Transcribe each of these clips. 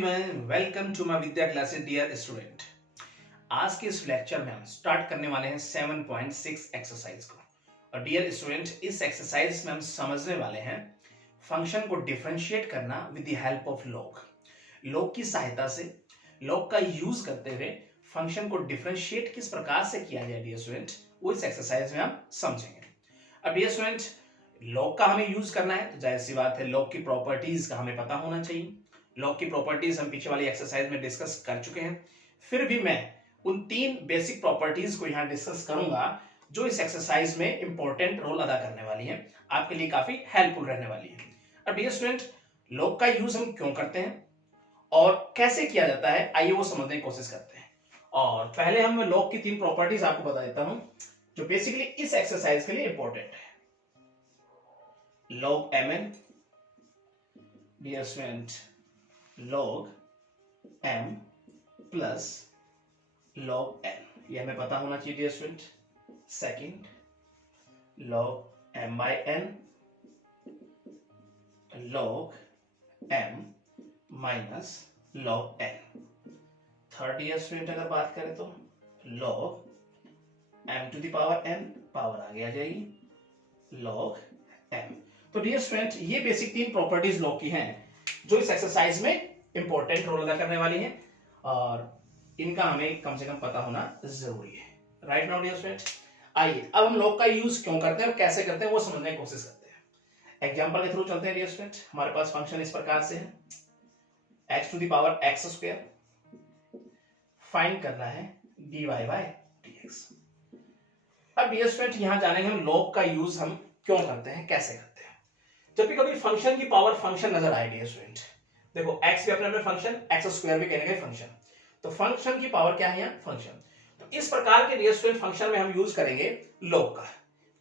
Everyone, welcome to my Vidya classes dear student. आज के इस लेक्चर में हम स्टार्ट करने वाले हैं 7.6 एक्सरसाइज को। और डियर स्टूडेंट, इस एक्सरसाइज में हम समझने वाले हैं फंक्शन को डिफरेंशिएट करना with the help of log. Log की सहायता से, लॉग का यूज करते हुए फंक्शन को डिफरेंशिएट किस प्रकार से किया जाए डियर स्टूडेंट, वो इस एक्सरसाइज में हम समझेंगे। अब डियर स्टूडेंट, लॉग का हमें यूज करना है तो जाहिर सी बात है लॉग की प्रॉपर्टीज का हमें पता होना चाहिए। लॉग की प्रॉपर्टीज हम पीछे वाली एक्सरसाइज में डिस्कस कर चुके हैं, फिर भी मैं उन तीन बेसिक प्रॉपर्टीज को यहाँ डिस्कस करूंगा जो इस एक्सरसाइज में इंपॉर्टेंट रोल अदा करने वाली है, आपके लिए काफी हेल्पफुल रहने वाली है। अब डियर स्टूडेंट, लॉग का यूज हम क्यों करते हैं और कैसे किया जाता है, आइए वो समझने की कोशिश करते हैं। और पहले हम लॉग की तीन प्रॉपर्टीज आपको बता देता हूं जो बेसिकली इस एक्सरसाइज के लिए इंपॉर्टेंट है। log mn, dear student, log m plus log n, ये हमें पता होना चाहिए dear student. Second, log m by n, log m minus log n। Third dear student, अगर बात करें तो log m to the power n, power आगे आ जाएगी log m। तो डियर स्टूडेंट, ये बेसिक तीन प्रॉपर्टीज लॉग की हैं जो इस एक्सरसाइज में इंपॉर्टेंट रोल अदा करने वाली हैं और इनका हमें कम से कम पता होना जरूरी है। राइट नाउ डियर स्टूडेंट, आइए अब हम लॉग का यूज क्यों करते हैं और कैसे करते हैं वो समझने की कोशिश करते हैं। एग्जांपल के थ्रू चलते हैं डियर स्टूडेंट। हमारे पास फंक्शन इस प्रकार से है, x to the power x square, find करना है dy बाय dx। अब डियर स्टूडेंट, यहां जानेंगे हम लॉग का यूज हम क्यों करते हैं, कैसे करते हैं। जब भी कभी फंक्शन की पावर फंक्शन नजर आए डियर स्टूडेंट, देखो x भी अपने फंक्शन, x स्क्वायर भी कहने का फंक्शन, तो फंक्शन की पावर क्या है यहाँ, फंक्शन। तो इस प्रकार के डियर स्टूडेंट फंक्शन में हम यूज करेंगे लॉग का,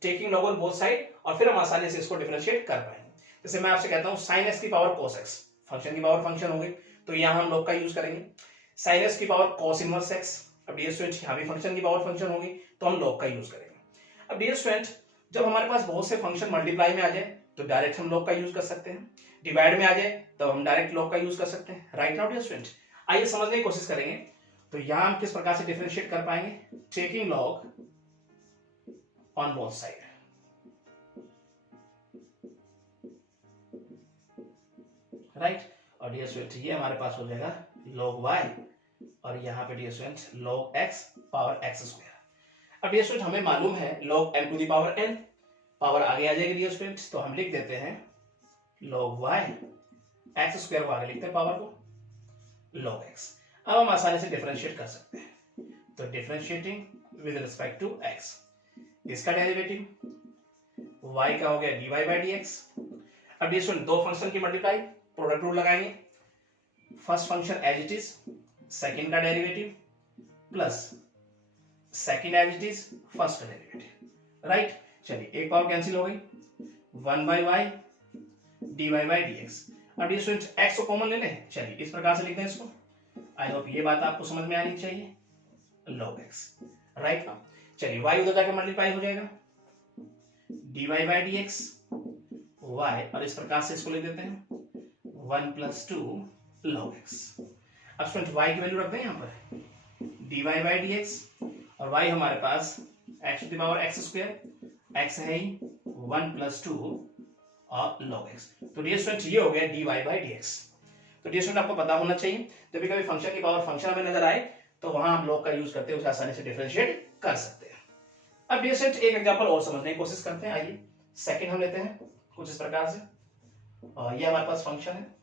taking log on both side, और फिर हम आसानी से इसको डिफरेंशिएट कर पाएंगे। जैसे मैं आपसे कहता हूं sin x की पावर cos x, फंक्शन की पावर फंक्शन हो गई, तो यहां हम लॉग का यूज करेंगे। sin x की पावर cos इनवर्स x, अब डियर स्टूडेंट यहां भी फंक्शन की पावर फंक्शन होगी तो हम लॉग का यूज करेंगे। अब डियर स्टूडेंट, जब हमारे पास बहुत से फंक्शन मल्टीप्लाई में आ जाए तो डायरेक्ट हम लॉग का यूज कर सकते हैं, डिवाइड में आ जाए तो हम डायरेक्ट लॉग का यूज कर सकते हैं। राइट नाउ डियर स्टूडेंट, आइए समझने की कोशिश करेंगे। तो यहां हम किस प्रकार से डिफरेंशिएट कर पाएंगे, taking log on both side. Right, और डियर स्टूडेंट ये हमारे पास हो जाएगा log y, और यहां पे dear student log x power x square. अब डियर स्टूडेंट हमें मालूम है log m to the power n, power आगे आ जाएगी डियर स्टूडेंट, तो हम लिख देते हैं log y, x स्क्वायर को आगे लिखते हैं पावर को log x। अब हम आसानी से डिफरेंशिएट कर सकते हैं, तो differentiating with respect to x, इसका डेरिवेटिव y का हो गया dy बाय dx। अब डियर स्टूडेंट दो फंक्शन की मल्टीप्लाई, प्रोडक्ट रूल लगाएंगे, first function as it is, second का derivative plus second as it is, first का डेरिवेटिव। राइट, चलिए एक पावर कैंसिल हो गई, 1 by y dy by dx। अब ये स्टूडेंट x को कॉमन ले लें, चलिए इस प्रकार से लिखते हैं इसको। आई होप ये बात आपको समझ में आनी चाहिए, log x। राइट नाउ चलिए y उधर जाकर मल्टीप्लाई हो जाएगा dy बाय dx y, और इस प्रकार से इसको लिख देते हैं 1 प्लस 2 log x। अब स्टूडेंट y की वैल्यू रखते हैं यहाँ पर dy बाय dx, और y हमारे पास x to the power x square, x है ही 1 प्लस 2 और log x। तो डियर स्टूडेंट ये हो गया dy बाय dx। तो डियर स्टूडेंट आपको पता होना चाहिए जब भी कभी फंक्शन की पावर फंक्शन हमें नजर आए तो वहां हम log का यूज करते हैं, उसे आसानी से डिफरेंशिएट कर सकते हैं। अब डियर स्टूडेंट एक एग्जांपल और समझने की कोशिश करते हैं। आइए सेकंड हम लेते हैं कुछ इस प्रकार से, और ये हमारे पास फंक्शन है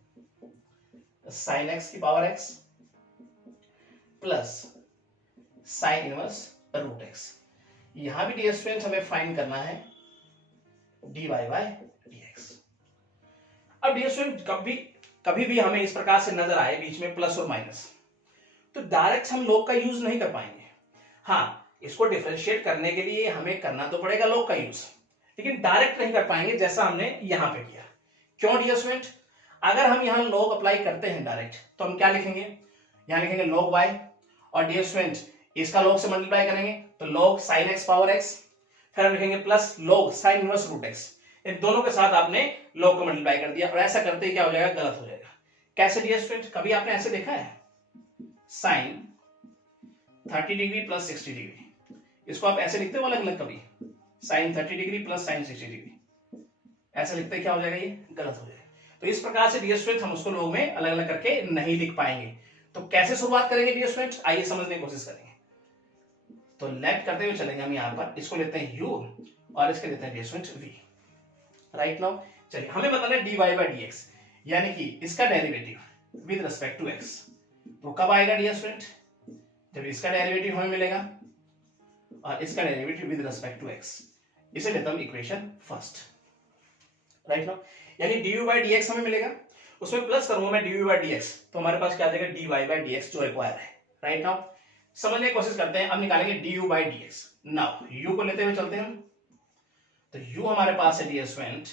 sin x की power x plus sin inverse root x। यहां भी डियर स्टूडेंट हमें फाइंड करना है dy बाय dx। अब डियर स्टूडेंट कभी भी हमें इस प्रकार से नजर आए बीच में प्लस और माइनस, तो डायरेक्ट हम log का यूज नहीं कर पाएंगे। हाँ, इसको डिफरेंशिएट करने के लिए हमें करना तो पड़ेगा log का यूज, लेकिन डायरेक्ट नहीं कर पाएंगे जैसा हमने यहां पे किया। क्यों डियर स्टूडेंट, अगर हम यहां log अप्लाई करते हैं डायरेक्ट तो हम क्या लिखेंगे, यहां लिखेंगे log y, और डियर स्टूडेंट इसका log से मल्टीप्लाई करेंगे तो log sin x power x, फिर हम लिखेंगे plus log sin inverse root x। इन दोनों के साथ आपने log को मल्टीप्लाई कर दिया, और ऐसा करते ही क्या हो जाएगा, गलत हो जाएगा। कैसे डियर स्टूडेंट, कभी आपने ऐसे देखा है साइन 30 डिग्री प्लस 60 डिग्री, इसको आप ऐसे लिखते हो अलग अलग, कभी sine 30 degree plus sine 60 degree ऐसे लिखते, क्या हो जाएगा, ये गलत हो जाएगा। तो इस प्रकार से डियर स्टूडेंट हम उसको लोग में अलग अलग करके नहीं लिख पाएंगे। तो कैसे शुरुआत करेंगे डियर स्टूडेंट, आइए समझने की कोशिश करेंगे। तो लेट करते हुए चलेंगे हम यहाँ पर, इसको लेते हैं u और इसके लेते हैं dear student v। Right now चलिए हमें बताना है dy बाई dx, यानी कि इसका derivative with respect to x। तो कब आएगा डियर स्टूडेंट, जब इसका डेरिवेटिव हमें मिलेगा और इसका derivative with respect to x। इसे लेता हूं इक्वेशन फर्स्ट। राइट नाउ यानी dy बाई dx हमें मिलेगा, उसमें प्लस करूंगा मैं dy बाई dx, तो हमारे पास क्या आ जाएगा dy बाई dx जो रिक्वायर है। राइट नाउ समझने की कोशिश करते हैं, अब निकालेंगे du by dx। Now u को लेते हुए चलते हैं, तो u हमारे पास है डियर स्टूडेंट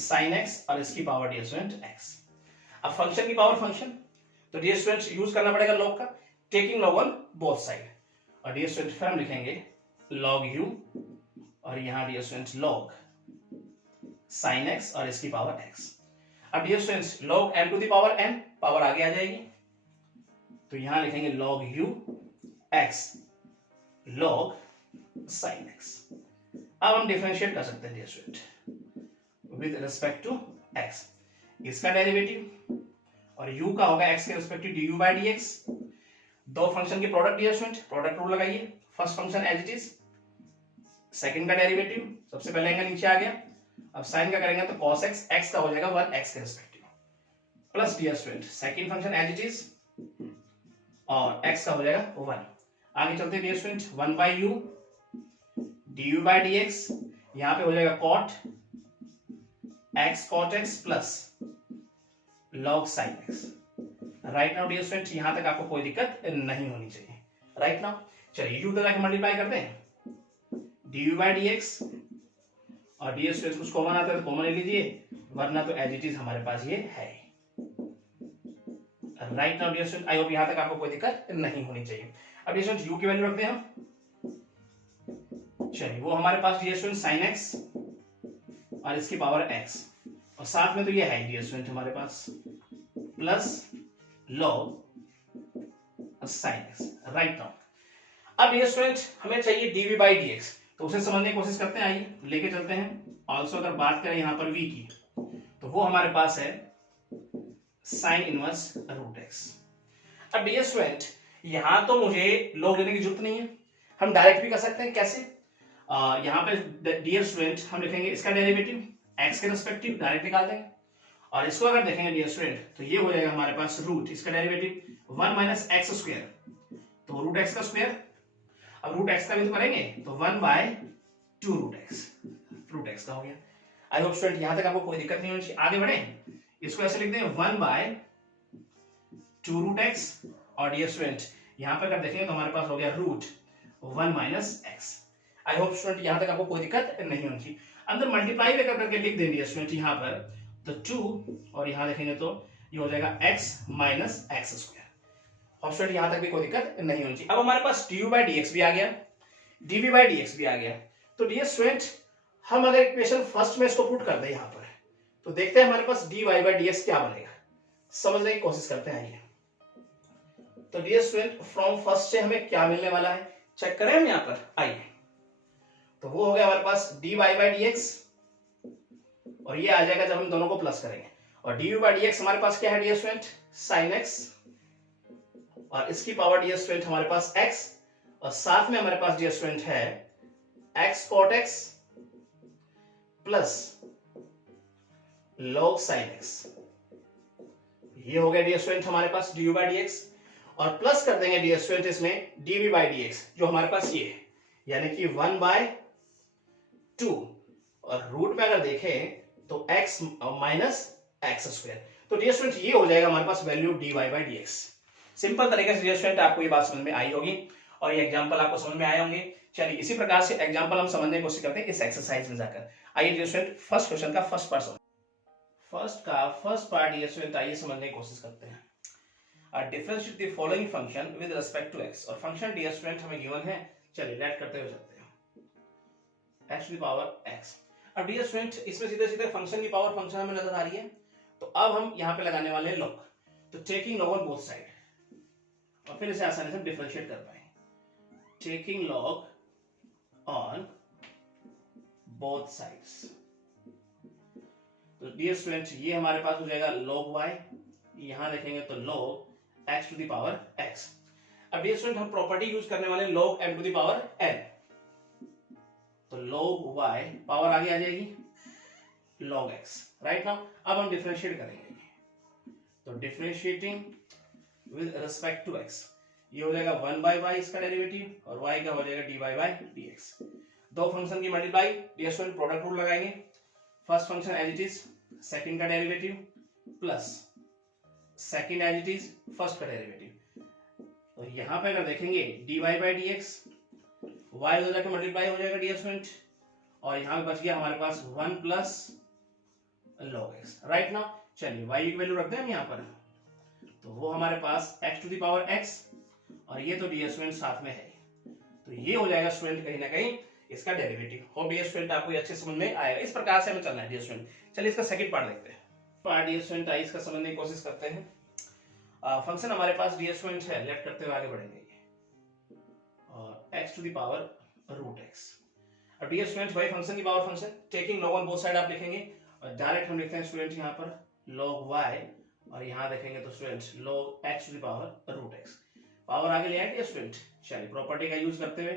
sin x और इसकी पावर डियर स्टूडेंट x। अब फंक्शन की पावर फंक्शन, तो डियर स्टूडेंट यूज करना पड़ेगा log का, taking log on both side. और डियर स्टूडेंट फिर हम लिखेंगे log u और यहां dear student log sin x और इसकी पावर x। अब dear students log m to the power n, power आगे आ जाएगी, तो यहां लिखेंगे log u x log sin x। अब हम डिफरेंशिएट कर सकते हैं dear student with respect to x, इसका डेरिवेटिव और u का होगा x के रिस्पेक्टिव du बाई dx। दो फंक्शन के product dear student, product rule लगाइए, first function as it is, second का डेरिवेटिव सबसे पहले एंगल नीचे आ गया, अब साइन का करेंगे तो cos x, x का हो जाएगा 1x के respective, plus dear student second function as it is और x का हो जाएगा 1। आगे चलते हैं dear student 1 by u du by dx, यहां पे हो जाएगा cot x plus log sin x। Right now dear student यहां तक आपको कोई दिक्कत नहीं होनी चाहिए। राइट नाउ चलिए u तक मल्टीप्लाई करते हैं, du बाई dx और डियर स्टूडेंट कुछ कॉमन आता है तो कॉमन ले लीजिए, वरना तो एज इट इज हमारे पास ये है। Right now dear student I hope यहां तक आपको कोई दिक्कत नहीं होनी चाहिए। अब डियर स्टूडेंट u की वैल्यू रखते हैं हम, चलिए वो हमारे पास डियर स्टूडेंट sin x और इसकी पावर x, और साथ में तो ये है डियर स्टूडेंट हमारे पास plus log sin x। Right now अब डियर स्टूडेंट हमें चाहिए dv बाई dx, तो उसे समझने की कोशिश करते हैं, आइए लेके चलते हैं। ऑल्सो अगर बात करें यहां पर v की, तो वो हमारे पास है साइन इनवर्स रूट x। अब डियर स्टूडेंट यहां तो मुझे log लेने की जरूरत नहीं है, हम डायरेक्ट भी कर सकते हैं। कैसे, यहां पे डियर स्टूडेंट हम लिखेंगे इसका डेरिवेटिव x के रिस्पेक्टिव, डायरेक्ट निकाल देंगे, और इसको अगर देखेंगे डियर स्टूडेंट तो ये हो जाएगा हमारे पास रूट इसका डेरिवेटिव 1 माइनस एक्स स्क्वायर, तो रूट एक्स का स्क्वायर, अब रूट एक्स का भी तो करेंगे तो 1 बाय 2 रूट एक्स का हो गया। आई होप स्टूडेंट यहां तक आपको कोई दिक्कत नहीं होनी चाहिए। आगे बढ़े, इसको ऐसे लिखते हैं 1 बाय 2 रूट एक्स, और डियर स्टूडेंट यहां पर अगर देखेंगे तो हमारे पास हो गया root 1 minus x. I hope student यहां तक आपको कोई दिक्कत नहीं होनी चाहिए। अंदर मल्टीप्लाई भी करके लिख दें डियर स्टूडेंट यहां पर, तो 2 और यहां देखेंगे तो ये हो जाएगा x माइनस एक्स स्क्वायर। और स्टूडेंट यहां तक भी कोई दिक्कत नहीं होनी चाहिए। अब हमारे पास du बाई dx भी आ गया, dv बाई dx भी आ गया, तो डियर स्टूडेंट हम अगर इक्वेशन फर्स्ट में इसको पुट कर दें यहां पर, तो देखते हैं हमारे पास dy बाई dx क्या बनेगा, समझने की कोशिश करते हैं। आइए तो डियर स्टूडेंट फ्रॉम फर्स्ट से हमें क्या मिलने वाला है चेक करें हम यहाँ पर। आइए तो वो हो गया हमारे पास dy बाई dx, और ये आ जाएगा जब हम दोनों को प्लस करेंगे, और du बाई dx हमारे पास क्या है डियर स्टूडेंट sin x, और इसकी पावर डियर स्टूडेंट हमारे पास x, और साथ में हमारे पास डियर स्टूडेंट है x cot x plus log sin x। ये हो गया डियर स्टूडेंट हमारे पास du बाई dx, और प्लस कर देंगे डियर स्टूडेंट इसमें dv बाई dx जो हमारे पास ये है, यानी कि 1 बाय 2, और रूट में अगर देखें तो x माइनस एक्स स्क्वायर, तो डियर स्टूडेंट ये हो जाएगा हमारे पास value dy by dx। Simple तरीके से डियर स्टूडेंट आपको ये बात समझ में आई होगी, और ये एग्जांपल आपको समझ में आए होंगे। चलिए इसी प्रकार से एग्जांपल हम समझने की कोशिश करते हैं इस एक्सरसाइज में जाकर। आइए डियर स्टूडेंट फर्स्ट क्वेश्चन का फर्स्ट पार्ट डियर स्टूडेंट आइए समझने की कोशिश करते हैं। Differentiate the following function with respect to x, और फंक्शन डियर स्टूडेंट हमें गिवन है, चलिए लेट करते हुए चलते हैं x to the power x। अब डियर स्टूडेंट इसमें सीधे सीधे फंक्शन की पावर फंक्शन हमें नजर आ रही है, तो अब हम यहाँ पे लगाने वाले हैं log, तो taking log on both side, और फिर इसे आसानी से डिफरेंशिएट कर पाएंगे। Taking log on both sides, तो डियर स्टूडेंट ये हमारे पास हो जाएगा log y, यहां देखेंगे तो log x to the power x। अब डियर स्टूडेंट हम प्रॉपर्टी यूज करने वाले log m to the power n, तो log y पावर आगे आ जाएगी log x, राइट नाउ अब हम डिफरेंशिएट करेंगे, तो differentiating with respect to x, ये हो जाएगा 1 बाय y इसका डेरिवेटिव, और y का हो जाएगा dy बाय dx। दो फंक्शन की multiply, dear student product rule लगाएंगे, first function as it is second का derivative plus second as it is first का डेरिवेटिव, तो यहां पे अगर देखेंगे dy बाय dx, y उधर जाके मल्टीप्लाई हो जाएगा डियर स्टूडेंट, और यहां पे बच गया हमारे पास 1 plus log x, right now चलिए y की वैल्यू रखते हैं हम यहां पर, तो वो हमारे पास x to the power x, और ये तो डियर स्टूडेंट साथ में है, तो ये हो जाएगा स्टूडेंट कहीं ना कहीं इसका डेरिवेटिव। होप डियर स्टूडेंट आपको अच्छे समझ में आएगा, इस प्रकार से हमें चलना है डियर स्टूडेंट। चलिए इसका सेकंड पार्ट देखते हैं। पार्ट डियर स्टूडेंट आइए इसका समझने की कोशिश करते हैं। फंक्शन हमारे पास डियर स्टूडेंट है, लेफ्ट करते हुए आगे बढ़ेंगे, और x to the power root x। अब डियर स्टूडेंट वही फंक्शन की power function, taking log on both side आप लिखेंगे, और डायरेक्ट हम लिखते हैं स्टूडेंट यहाँ पर log y, और यहाँ देखेंगे तो student log x to the power root x, power आगे ले आए डियर स्टूडेंट। चलिए प्रॉपर्टी का यूज करते हुए,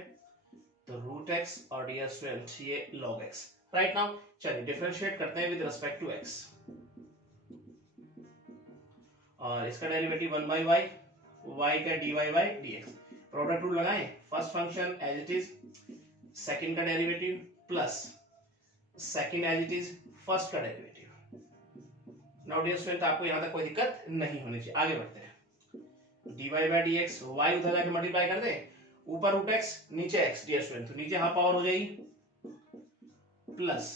तो रूट x और डियर स्टूडेंट ये log x, राइट नाउ चलिए डिफरेंशिएट करते हैं विद रिस्पेक्ट टू x, और इसका डेरिवेटिव 1 बाय y का dy by dx, product rule लगाएं, first function as it is second का derivative plus second as it is first का डेरिवेटिव। नाउ डियर स्टूडेंट आपको यहां तक कोई दिक्कत नहीं होनी चाहिए, आगे बढ़ते हैं। dy बाय dx, y उधर जाके मल्टीप्लाई कर दें, ऊपर रूट x नीचे x डियर स्टूडेंट, तो नीचे हाफ पावर हो जाएगी plus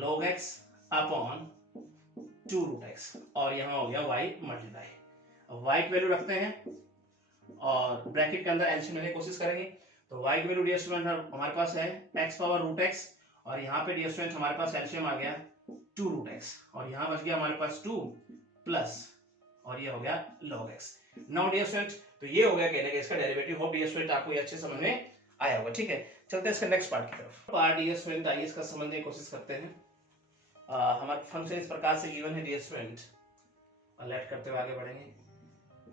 log x upon 2 root x, और यहां हो गया y मल्टीप्लाई। अब y की वैल्यू रखते हैं और ब्रैकेट के अंदर एलसीएम लेने की कोशिश करेंगे, तो y की वैल्यू डियर स्टूडेंट हमारे पास है x पावर रूट x, और यहाँ पे डियर स्टूडेंट हमारे पास एलसीएम आ गया 2 रूट x, और यहाँ बच गया हमारे पास 2 प्लस, और ये हो गया log x। Now dear student तो ये हो गया कहने का इसका डेरिवेटिव। होप डियर स्टूडेंट आपको ये अच्छे समझ में आया होगा, ठीक है। चलते हैं इसके नेक्स्ट पार्ट की तरफ। पार्ट डियर स्टूडेंट आइए इसका समझने की कोशिश करते हैं। हमारा फंक्शन इस प्रकार से गिवन है डियर स्टूडेंट, लेट करते हुए आगे बढ़ेंगे,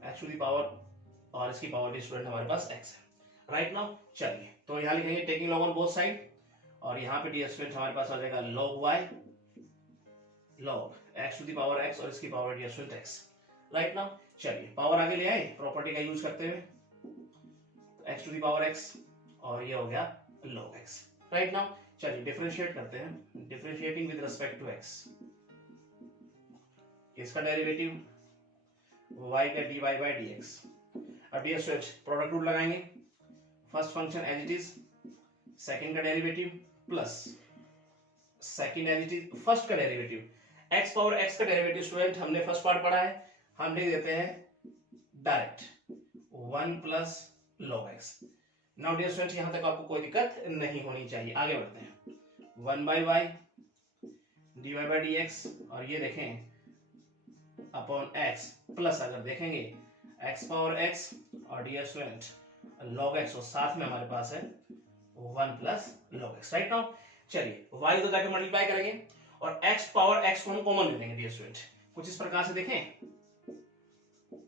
x टू द पावर, और इसकी पावर डियर स्टूडेंट हमारे पास x है, राइट नाउ चलिए तो यहाँ लिखेंगे taking log on both side, और यहाँ पे डियर स्टूडेंट हमारे पास आ जाएगा log y log x to the power x, और इसकी power dear student x, right now चलिए पावर आगे ले आए प्रॉपर्टी का यूज करते हुए, x to the power x, और ये हो गया log x, राइट नाउ चलिए डिफरेंशिएट करते हैं, differentiating with respect to x, इसका डेरिवेटिव y का dy बाय dx। अब डियर स्टूडेंट प्रोडक्ट रूल लगाएंगे, first function as it is second का derivative plus second as it is first का derivative, x power x का derivative student हमने first part पढ़ा है, हम लिख देते हैं direct 1 plus log x। Now dear student यहां तक आपको कोई दिक्कत नहीं होनी चाहिए, आगे बढ़ते हैं। 1 by y dy by dx, और ये देखें अपॉन x प्लस, अगर देखेंगे x पावर x और डियर स्टूडेंट log x, और साथ में हमारे पास है 1 plus log x, right now चलिए y तो जाके मल्टीप्लाई करेंगे, और x पावर x को हम कॉमन ले लेंगे डियर स्टूडेंट, कुछ इस प्रकार से देखें,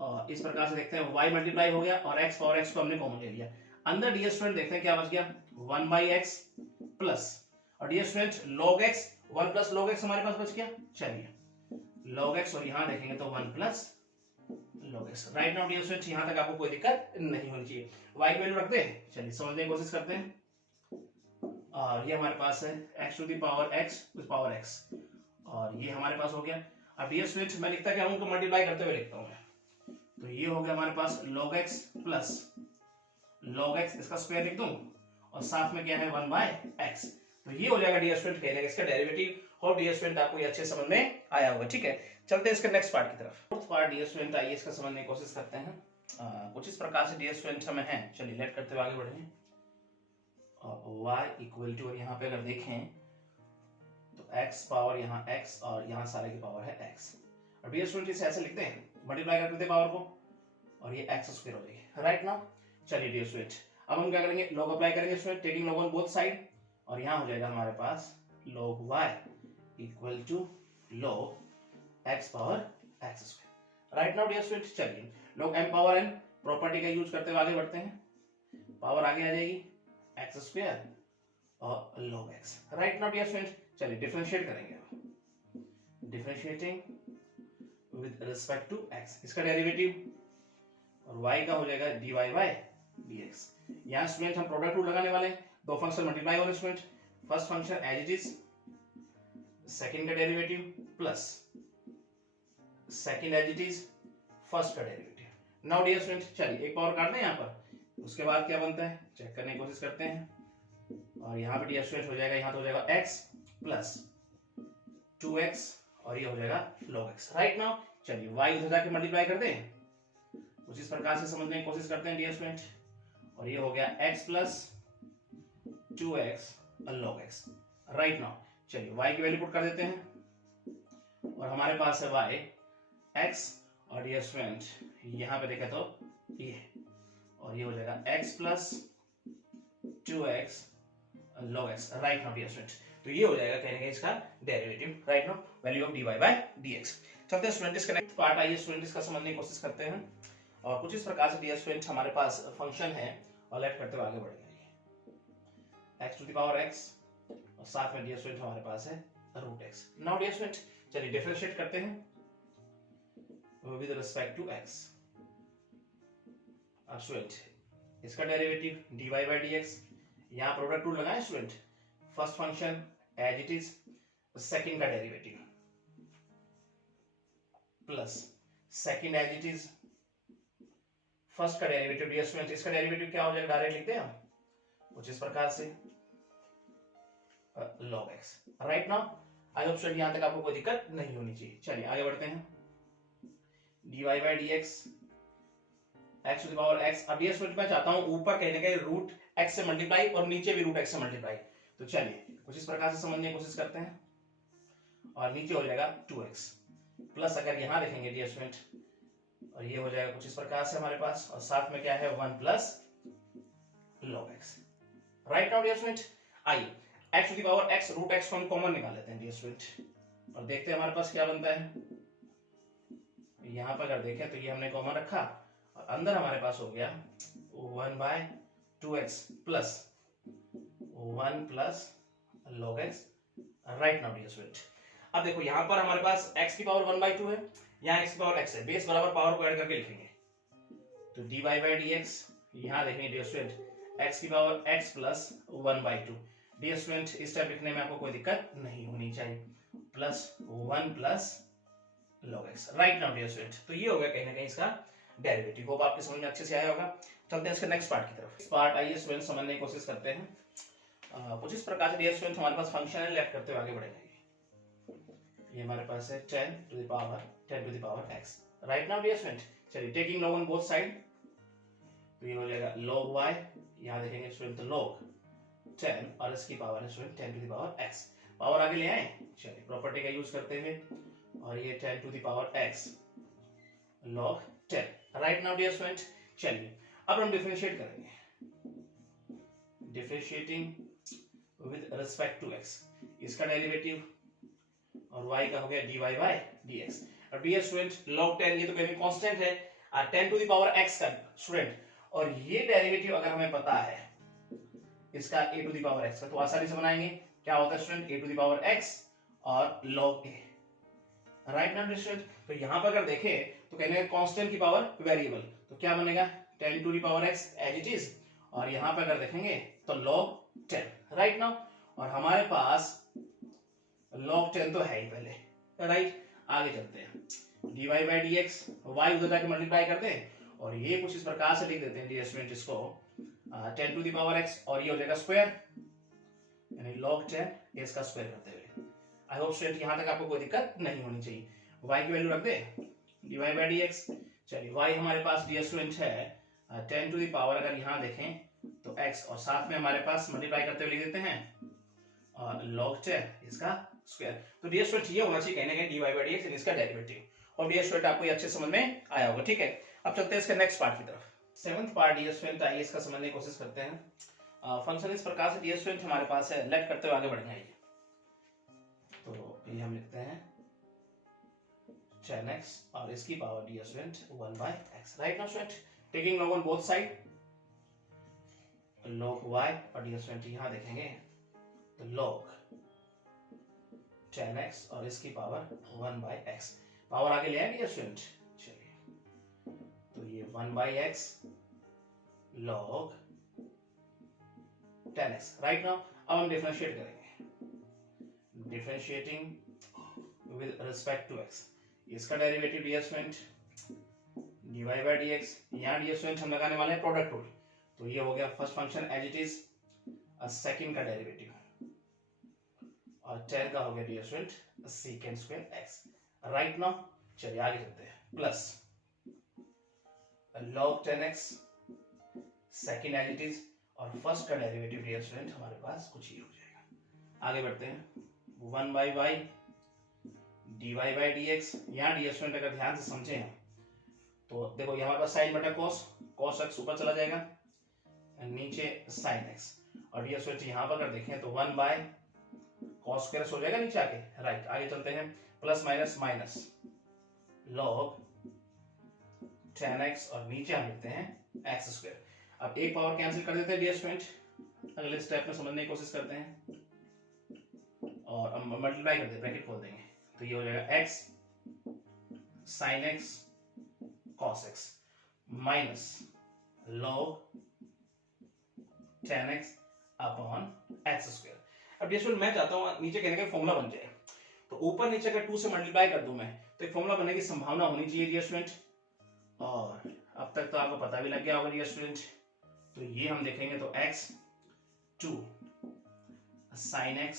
और इस प्रकार से देखते हैं y मल्टीप्लाई हो गया और x पावर x को हमने कॉमन ले लिया, अंदर डियर स्टूडेंट देखते हैं क्या बच गया 1 बाई x प्लस, और dear student log x 1 plus log x हमारे पास बच गया, चलिए log x, और यहाँ देखेंगे तो 1 plus log x, right now dear student यहाँ तक आपको कोई दिक्कत नहीं होनी चाहिए। y की वैल्यू रखते हैं, चलिए समझने की कोशिश करते हैं, और ये हमारे पास है x to the power x to the power x, और ये हमारे पास हो गया। अब डियर स्टूडेंट मैं लिखता क्या हूं, उनको मल्टीप्लाई करते हुए लिखता हूं मैं, तो ये हो गया हमारे पास log x plus log x, इसका स्क्वायर लिख दूं, और साथ में क्या है 1 बाय x, तो ये हो जाएगा डियर स्टूडेंट कहने का इसका डेरिवेटिव। होप डियर स्टूडेंट आपको ये अच्छे समझ में आया होगा, ठीक है। चलते हैं इसके नेक्स्ट पार्ट की तरफ। फोर्थ पार्ट डियर स्टूडेंट आइए इसका समझने की कोशिश करते हैं। कुछ इस प्रकार से डियर स्टूडेंट हमें है, चलिए लेट करते हुए आगे बढ़ेंगे, y इक्वल टू, और यहाँ पे अगर देखें तो x पावर यहाँ x और यहाँ सारे की पावर है x। और डियर स्टूडेंट इसे ऐसे लिखते हैं, मल्टीप्लाई कर देते हैं पावर को और ये x स्क्वायर हो जाएगी, राइट नाउ। चलिए डियर स्टूडेंट अब हम क्या करेंगे, log अप्लाई करेंगे student, taking log on both side, और यहाँ हो जाएगा हमारे पास log y equal to log x power x square, right now dear student. चलिए log m power n property का यूज करते हुए आगे बढ़ते हैं, पावर आगे आ जाएगी x स्क्वायर और log x, right now dear student. चलिए डिफरेंशिएट करेंगे, differentiating with respect to x, इसका डेरिवेटिव और y का हो जाएगा dy बाय dx। यहाँ स्टूडेंट हम प्रोडक्ट रूल लगाने वाले हैं, दो फंक्शन मल्टीप्लाई हो रहे हैं student, first function as it is, second का derivative plus second as it is, first का डेरिवेटिव। नाउ डियर स्टूडेंट चलिए एक पावर काटते हैं यहाँ पर, उसके बाद क्या बनता है चेक करने की कोशिश करते हैं, और यहाँ पे डियर स्टूडेंट हो जाएगा, यहाँ तो हो जाएगा x प्लस 2x और ये हो जाएगा log x, राइट नाउ। चलिए y उधर जाके मल्टीप्लाई कर दें, कुछ इस प्रकार से समझने की कोशिश करते हैं डियर स्टूडेंट, और ये हो गया x plus 2x log x, right now. चलिए y की वैल्यू पुट कर देते हैं और हमारे पास है y x और डियर स्टूडेंट यहाँ पे देखें तो ये, और ये हो जाएगा x plus 2x log x, right now dear student. तो ये हो जाएगा कहने का इसका derivative, right now value of dy by dx। चलते हैं स्टूडेंट इसका नेक्स्ट पार्ट, आइए स्टूडेंट इसका समझने की कोशिश करते हैं, और कुछ इस प्रकार से डियर स्टूडेंट हमारे पास फंक्शन है और लेट करते हुए आगे बढ़ेंगे, x to the power x और साथ में डियर स्टूडेंट हमारे पास है root x। Now dear student चलिए डिफरेंशिएट करते हैं विद रिस्पेक्ट टू x। अब स्टूडेंट इसका डेरिवेटिव dy बाय dx, यहाँ प्रोडक्ट रूल लगाएं student, first function as it is, second का derivative plus second as it is, first का derivative. Dear student इसका डेरिवेटिव क्या हो जाएगा, डायरेक्ट लिखते हैं हम कुछ इस प्रकार से log x, right now. I hope student यहां तक आपको कोई दिक्कत नहीं होनी चाहिए। चलिए आगे बढ़ते हैं, dy by dx x to the power x। अब ये स्टूडेंट मैं चाहता हूं ऊपर कहने का रूट x से मल्टीप्लाई और नीचे भी रूट x से मल्टीप्लाई, तो चलिए कुछ इस प्रकार से समझने की कोशिश करते हैं, और नीचे हो जाएगा 2x प्लस, अगर यहां देखेंगे डियर स्टूडेंट, और ये हो जाएगा कुछ इस प्रकार से हमारे पास, और साथ में क्या है 1 plus log x, right now dear student. आइए x to the power x root x को हम कॉमन निकाल लेते हैं डियर स्टूडेंट, और देखते हैं हमारे पास क्या बनता है। यहाँ पर अगर देखें तो ये हमने कॉमन रखा, और अंदर हमारे पास हो गया 1 by 2x plus 1 plus log x, right now dear student. अब देखो यहाँ पर हमारे पास x की पावर 1 बाय 2 है, यहाँ x की पावर x है, बेस बराबर पावर को ऐड करके लिखेंगे, तो dy बाय dx, यहाँ देखेंगे डियर स्टूडेंट x की power x plus 1 by 2। Dear student इस टाइप लिखने में आपको कोई दिक्कत नहीं होनी चाहिए, plus 1 plus log x, right now dear student. तो ये हो गया कहीं ना कहीं इसका डेरिवेटिव, होप आपके समझ में अच्छे से आया होगा। चलते हैं इसके नेक्स्ट पार्ट की तरफ। इस पार्ट आइए स्टूडेंट समझने की कोशिश करते हैं, कुछ इस प्रकार से डियर स्टूडेंट हमारे पास फंक्शन है, लेफ्ट करते हुए आगे बढ़ेंगे। ये हमारे पास है 10 to the power x, right now dear student. चलिए taking log on both side, तो ये हो जाएगा log y, यहाँ देखेंगे स्टूडेंट तो log 10 और इसकी पावर है student 10 to the power x, power आगे ले आए। चलिए प्रॉपर्टी का यूज करते हुए, और ये 10 to the power x log 10, right now dear student. चलिए अब हम डिफरेंशिएट करेंगे, differentiating with respect to x, इसका डेरिवेटिव और y का हो गया dy बाय dx। और डियर स्टूडेंट log 10 ये तो कहीं कांस्टेंट है, 10 टू द पावर x का स्टूडेंट, और ये डेरिवेटिव अगर हमें पता है इसका a to the power x का, तो आसानी से बनाएंगे। क्या होता है student a to the power x और log a, right now student. तो यहाँ पर अगर देखें तो कहने का कांस्टेंट की पावर वेरिएबल, तो क्या बनेगा 10 to the power x as it is, और यहाँ पर अगर देखेंगे तो log 10, राइट नाउ। और हमारे पास log 10 तो है ही पहले, राइट। आगे चलते हैं, dy बाय dx, y उधर जाके मल्टीप्लाई कर दें, और ये कुछ इस प्रकार से लिख देते हैं डियर स्टूडेंट इसको 10 टू द पावर x, और ये हो जाएगा स्क्वायर, यानी log 10 इसका स्क्वायर करते हुए। आई होप स्टूडेंट यहाँ तक आपको कोई दिक्कत नहीं होनी चाहिए। y की वैल्यू रख दे dy बाय dx। चलिए y हमारे पास डियर स्टूडेंट है 10 टू द पावर, अगर यहाँ देखें तो x, और साथ में हमारे पास मल्टीप्लाई करते हुए लिख देते हैं log 10 इसका स्क्वायर। तो डियर स्टूडेंट ये होना चाहिए कहीं ना कहीं dy by dx इसका डेरिवेटिव। और डियर स्टूडेंट आपको ये अच्छे समझ में आया होगा, ठीक है। अब चलते हैं इसके नेक्स्ट पार्ट की तरफ। सेवंथ पार्ट डियर स्टूडेंट आइए इसका समझने की कोशिश करते हैं। फंक्शन इस प्रकार से डियर स्टूडेंट हमारे पास है, लेट करते हुए आगे बढ़ेंगे। तो ये हम लिखते हैं tan x और इसकी power dear student 1 by x, right now student taking log on both side, log y और डियर स्टूडेंट यहां देखेंगे तो log tan x और इसकी पावर 1 by x, पावर आगे ले आए डियर स्टूडेंट। चलिए तो ये 1 by x log tan x, right now अब हम डिफरेंशिएट करेंगे, differentiating with respect to x, इसका derivative dear student dy by dx, यहाँ डियर स्टूडेंट हम लगाने वाले हैं प्रोडक्ट रूल। तो ये हो गया first function as it is, second का डेरिवेटिव और tan का हो गया dear student second square x, right now चलिए आगे चलते हैं। Plus log tan x second as it is और फर्स्ट का डेरिवेटिव डियर स्टूडेंट हमारे पास कुछ ये हो जाएगा। आगे बढ़ते हैं 1 by y dy by dx, यहाँ डियर स्टूडेंट अगर ध्यान से समझे हम तो देखो यहाँ हमारे पास साइन बटा cos, cos x ऊपर चला जाएगा नीचे sin x, और डियर स्टूडेंट यहाँ पर अगर देखें तो 1 by cos स्क्वायर हो जाएगा नीचे आके, राइट। आगे चलते हैं plus minus minus log tan x और नीचे हम लिखते हैं x स्क्वायर। अब एक पावर कैंसिल कर देते हैं डियर स्टूडेंट, अगले स्टेप में समझने की कोशिश करते हैं और अब मल्टीप्लाई कर दें, ब्रैकेट खोल देंगे तो ये हो जाएगा x sin x cos x minus log tan x upon x square. अब डियर स्टूडेंट मैं चाहता हूं नीचे कहने का फॉर्मूला बन जाए, तो ऊपर नीचे अगर 2 से मल्टीप्लाई कर दूं मैं तो एक फॉर्मूला बनने की संभावना होनी चाहिए डियर स्टूडेंट, और अब तक तो आपको पता भी लग गया होगा डियर स्टूडेंट। तो ये हम देखेंगे तो x 2 sin x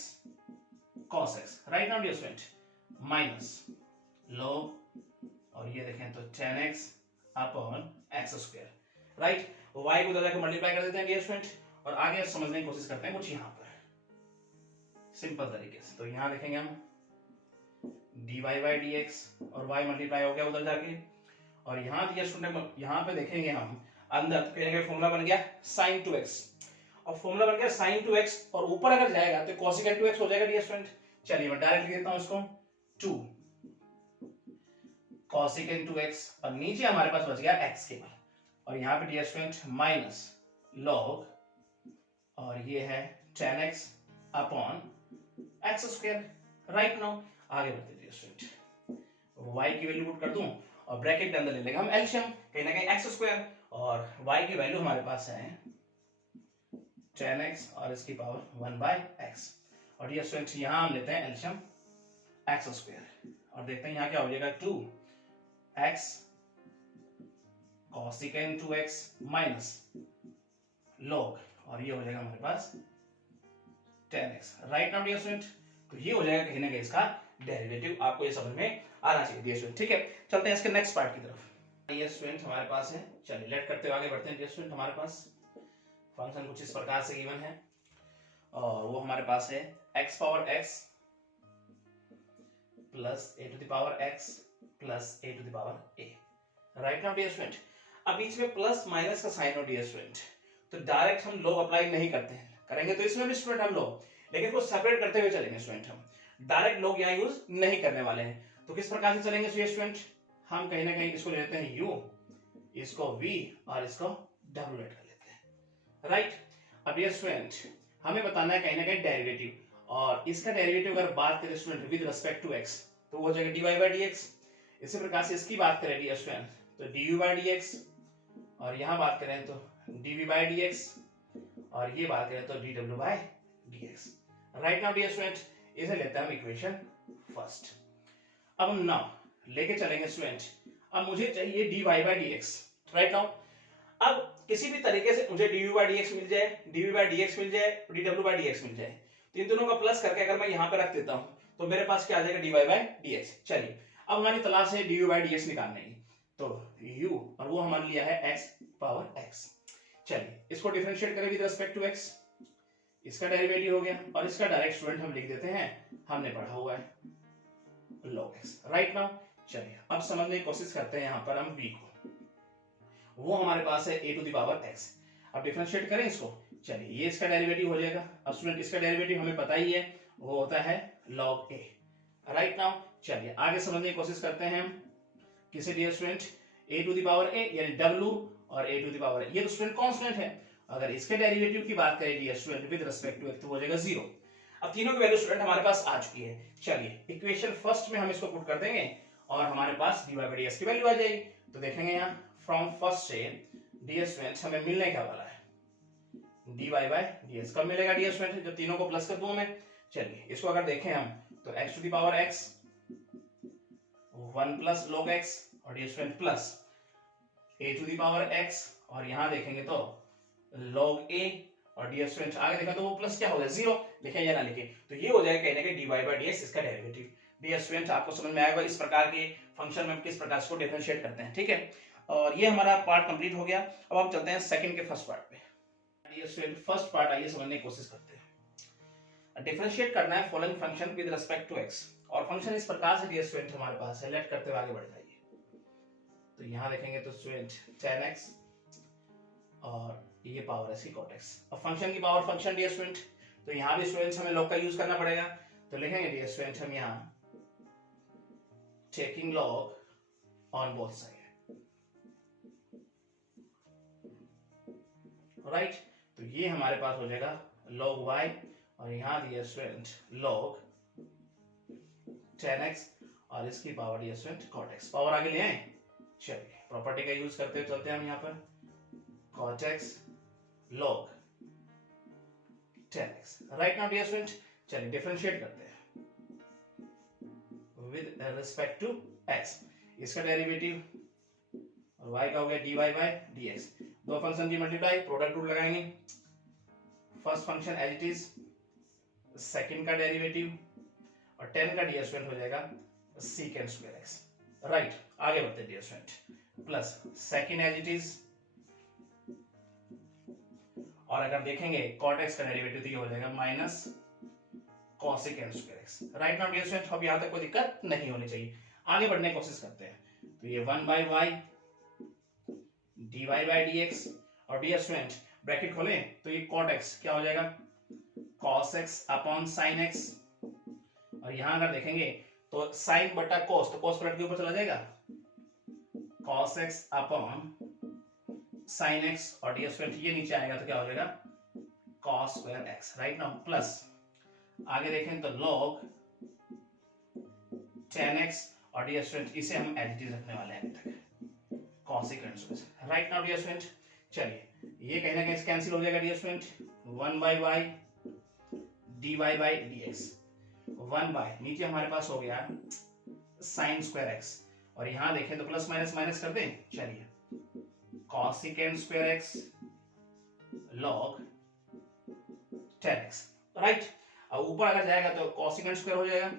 cos x, right now dear student minus log और ये देखें तो tan x upon x square, right. y को उधर जाकर मल्टीप्लाई कर देते हैं डियर स्टूडेंट और आगे समझने की कोशिश करते हैं कुछ यहाँ पर सिंपल तरीके से। तो यहाँ देखेंगे हम dy by dx और y मल्टीप्लाई हो गया उधर जाके, और यहाँ डियर स्टूडेंट यहाँ पे देखेंगे हम अंदर तो कहेंगे फॉर्मूला बन गया sin 2x, और फॉर्मूला बन गया sin 2x और ऊपर अगर जाएगा तो cosecant 2x हो जाएगा डियर स्टूडेंट। चलिए मैं डायरेक्ट लिख देता हूं इसको 2 cosecant 2x और नीचे हमारे पास बच गया x केवल, और यहाँ पे डियर स्टूडेंट माइनस log और ये है tan x upon x square, right now आगे बढ़ते डियर स्टूडेंट y की वैल्यू पुट कर दूं और ब्रैकेट के अंदर ले लेंगे हम एलसीएम कहीं ना कहीं x स्क्वायर, और y की वैल्यू हमारे पास है tan x और इसकी पावर 1 by x, और डियर स्टूडेंट यहां हम लेते हैं एलसीएम x स्क्वायर और देखते हैं यहां क्या हो जाएगा 2x cosecant 2x minus log और ये हो जाएगा हमारे पास tan x, right now dear student. तो ये हो जाएगा कहीं ना कहीं इसका डेरिवेटिव, आपको ये समझ में आना चाहिए डियर स्टूडेंट, ठीक है। चलते हैं इसके नेक्स्ट पार्ट की तरफ। ये स्टूडेंट हमारे पास है, चलिए लेट करते हुए आगे बढ़ते हैं डियर स्टूडेंट। हमारे पास फंक्शन कुछ इस प्रकार से गिवन है और वो हमारे पास है x power x plus a to the power x plus a to the power a, right now dear student. अब बीच में प्लस माइनस का साइन हो डियर स्टूडेंट, तो डायरेक्ट हम लॉग अप्लाई नहीं करते हैं, करेंगे तो इसमें भी स्टूडेंट हम लॉग, लेकिन कुछ सेपरेट करते हुए चलेंगे स्टूडेंट, हम डायरेक्ट लॉग यहाँ यूज नहीं करने वाले हैं। तो किस प्रकार से चलेंगे स्टूडेंट, हम कहीं ना कहीं इसको ले लेते हैं u, इसको v और इसको w लेट कर लेते हैं, राइट। अब ये स्टूडेंट हमें बताना है कहीं ना कहीं डेरिवेटिव, और इसका डेरिवेटिव अगर बात करें student with respect to x तो वो हो जाएगा dy by dx। इसी प्रकार से इसकी बात करें डियर स्टूडेंट तो du by dx, और यहाँ बात करें तो dv by dx, और ये बात करें तो dw by dx, right now dear student. इसे लेते हैं हम इक्वेशन फर्स्ट। अब हम नाउ लेके चलेंगे स्टूडेंट, अब मुझे चाहिए dy by dx, right now. अब किसी भी तरीके से मुझे dv by dx मिल जाए, dv by dx मिल जाए, dw by dx मिल जाए, तो इन दोनों का प्लस करके अगर मैं यहाँ पे रख देता हूँ तो मेरे पास क्या आ जाएगा dy by dx। चलिए अब हमारी तलाश है dv by dx निकालने की, तो u और वो हमारे लिया है x पावर x। चलिए इसको डिफरेंशिएट करें विद रिस्पेक्ट टू x, इसका डेरिवेटिव हो गया और इसका डायरेक्ट स्टूडेंट हम लिख देते हैं, हमने पढ़ा हुआ है log x। राइट नाउ चलिए अब समझने की कोशिश करते हैं यहाँ पर हम v को, वो हमारे पास है a to the power x। अब डिफरेंशिएट करें इसको, चलिए ये इसका डेरिवेटिव हो जाएगा। अब स्टूडेंट इसका डेरिवेटिव हमें पता ही है, वो होता है log a। राइट नाउ चलिए आगे समझने की कोशिश करते हैं हम, किसे dear student, a to the power a यानी w और a to the power a, ये तो स्टूडेंट कांस्टेंट है। अगर इसके डेरिवेटिव की बात करें dear student with respect to x तो हो जाएगा 0। अब तीनों की वैल्यू स्टूडेंट हमारे पास आ चुकी है। चलिए इक्वेशन फर्स्ट में हम इसको पुट कर देंगे और हमारे पास dy by dx की वैल्यू आ जाएगी। तो देखेंगे यहाँ फ्रॉम फर्स्ट से डियर स्टूडेंट हमें मिलने क्या वाला है, dy by dx कब मिलेगा डियर स्टूडेंट, जब तीनों को प्लस कर दूं मैं। चलिए इसको अगर देखें हम तो x to the power x 1 plus log x और dear student plus a to the power x और यहाँ देखेंगे तो log a और डियर स्टूडेंट आगे देखा तो वो प्लस क्या हो गया 0, लिखे या ना लिखे तो ये हो जाएगा कहने के dy by dx इसका डेरिवेटिव। डियर स्टूडेंट आपको समझ में आएगा इस प्रकार के फंक्शन में किस प्रकार से डिफरेंशिएट करते हैं, ठीक है। और ये हमारा पार्ट कंप्लीट हो गया। अब हम चलते हैं सेकंड के फर्स्ट पार्ट पे। डियर स्टूडेंट फर्स्ट पार्ट आइए समझने की कोशिश करते हैं। डिफरेंशिएट करना है following function with respect to x और फंक्शन इस प्रकार से डियर स्टूडेंट हमारे पास है, लेट करते हुए आगे बढ़ जाइए। तो यहाँ देखेंगे तो स्टूडेंट tan x और ये पावर है cot x। अब फंक्शन की पावर फंक्शन डियर स्टूडेंट, तो यहाँ भी स्टूडेंट्स हमें log का यूज करना पड़ेगा। तो लिखेंगे डियर स्टूडेंट हम यहाँ taking log on both side, right. तो ये हमारे पास हो जाएगा log y और यहाँ dear student log tan x और इसकी power dear student cot x। Power आगे ले आए, चलिए प्रॉपर्टी का यूज करते चलते हैं हम यहाँ पर cot x log tan x। Right now dear student चलिए डिफरेंशिएट करते हैं विद रिस्पेक्ट टू x, इसका डेरिवेटिव और y का हो गया dy by dx। दो फंक्शन की मल्टीप्लाई, प्रोडक्ट रूल लगाएंगे। First function as it is, second का डेरिवेटिव और 10 का डियर स्टूडेंट हो जाएगा secant square x। राइट आगे बढ़ते हैं dear student, plus second as it is और अगर देखेंगे cot x का डेरिवेटिव तो ये हो जाएगा minus cosecant square x। Right now dear student अब यहां तक कोई दिक्कत नहीं होनी चाहिए। आगे बढ़ने की कोशिश करते हैं। तो ये 1 by y dy by dx और डियर स्टूडेंट ब्रैकेट खोलें तो ये cot x क्या हो जाएगा cos x upon sin x और यहां अगर देखेंगे तो sin बटा cos, तो cos पलट के ऊपर चला जाएगा cos x upon sin x और डियर स्टूडेंट ये नीचे आएगा तो क्या हो जाएगा cos square x। Right now plus आगे देखें तो log tan x और डियर स्टूडेंट इसे हम एज इट इज रखने वाले हैं अभी तक cosecant square। Right now dear student चलिए ये कहीं ना कहीं कैंसिल हो जाएगा dear student 1 by y dy by dx 1 by नीचे हमारे पास हो गया sin square x और यहां देखें तो प्लस माइनस माइनस कर दें, चलिए cosecant square x log tan x। Right अब ऊपर अगर जाएगा तो cosecant square हो जाएगा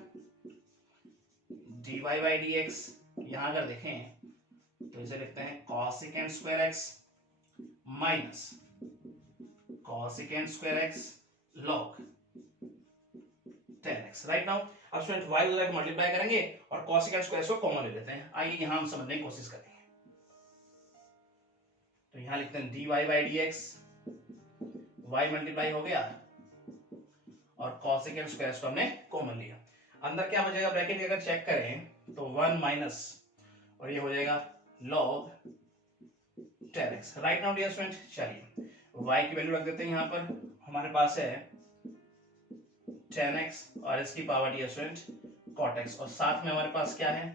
dy by dx, यहां अगर देखें तो इसे लिखते हैं cosecant square x minus cosecant square x log tan x। Right now अब स्टूडेंट y को मल्टीप्लाई करेंगे और cosecant square को कॉमन ले लेते हैं। आइए यहां हम समझने की कोशिश करेंगे। तो यहां लिखते हैं dy by dx, y multiply हो गया और cosecant square को हमने कॉमन लिया। अंदर क्या बचेगा ब्रैकेट के अगर चेक करें तो 1 माइनस और ये हो जाएगा log tan x। Right now dear student चलिए y की वैल्यू रख देते हैं यहाँ पर, हमारे पास है tan x और इसकी power dear student cot x और साथ में हमारे पास क्या है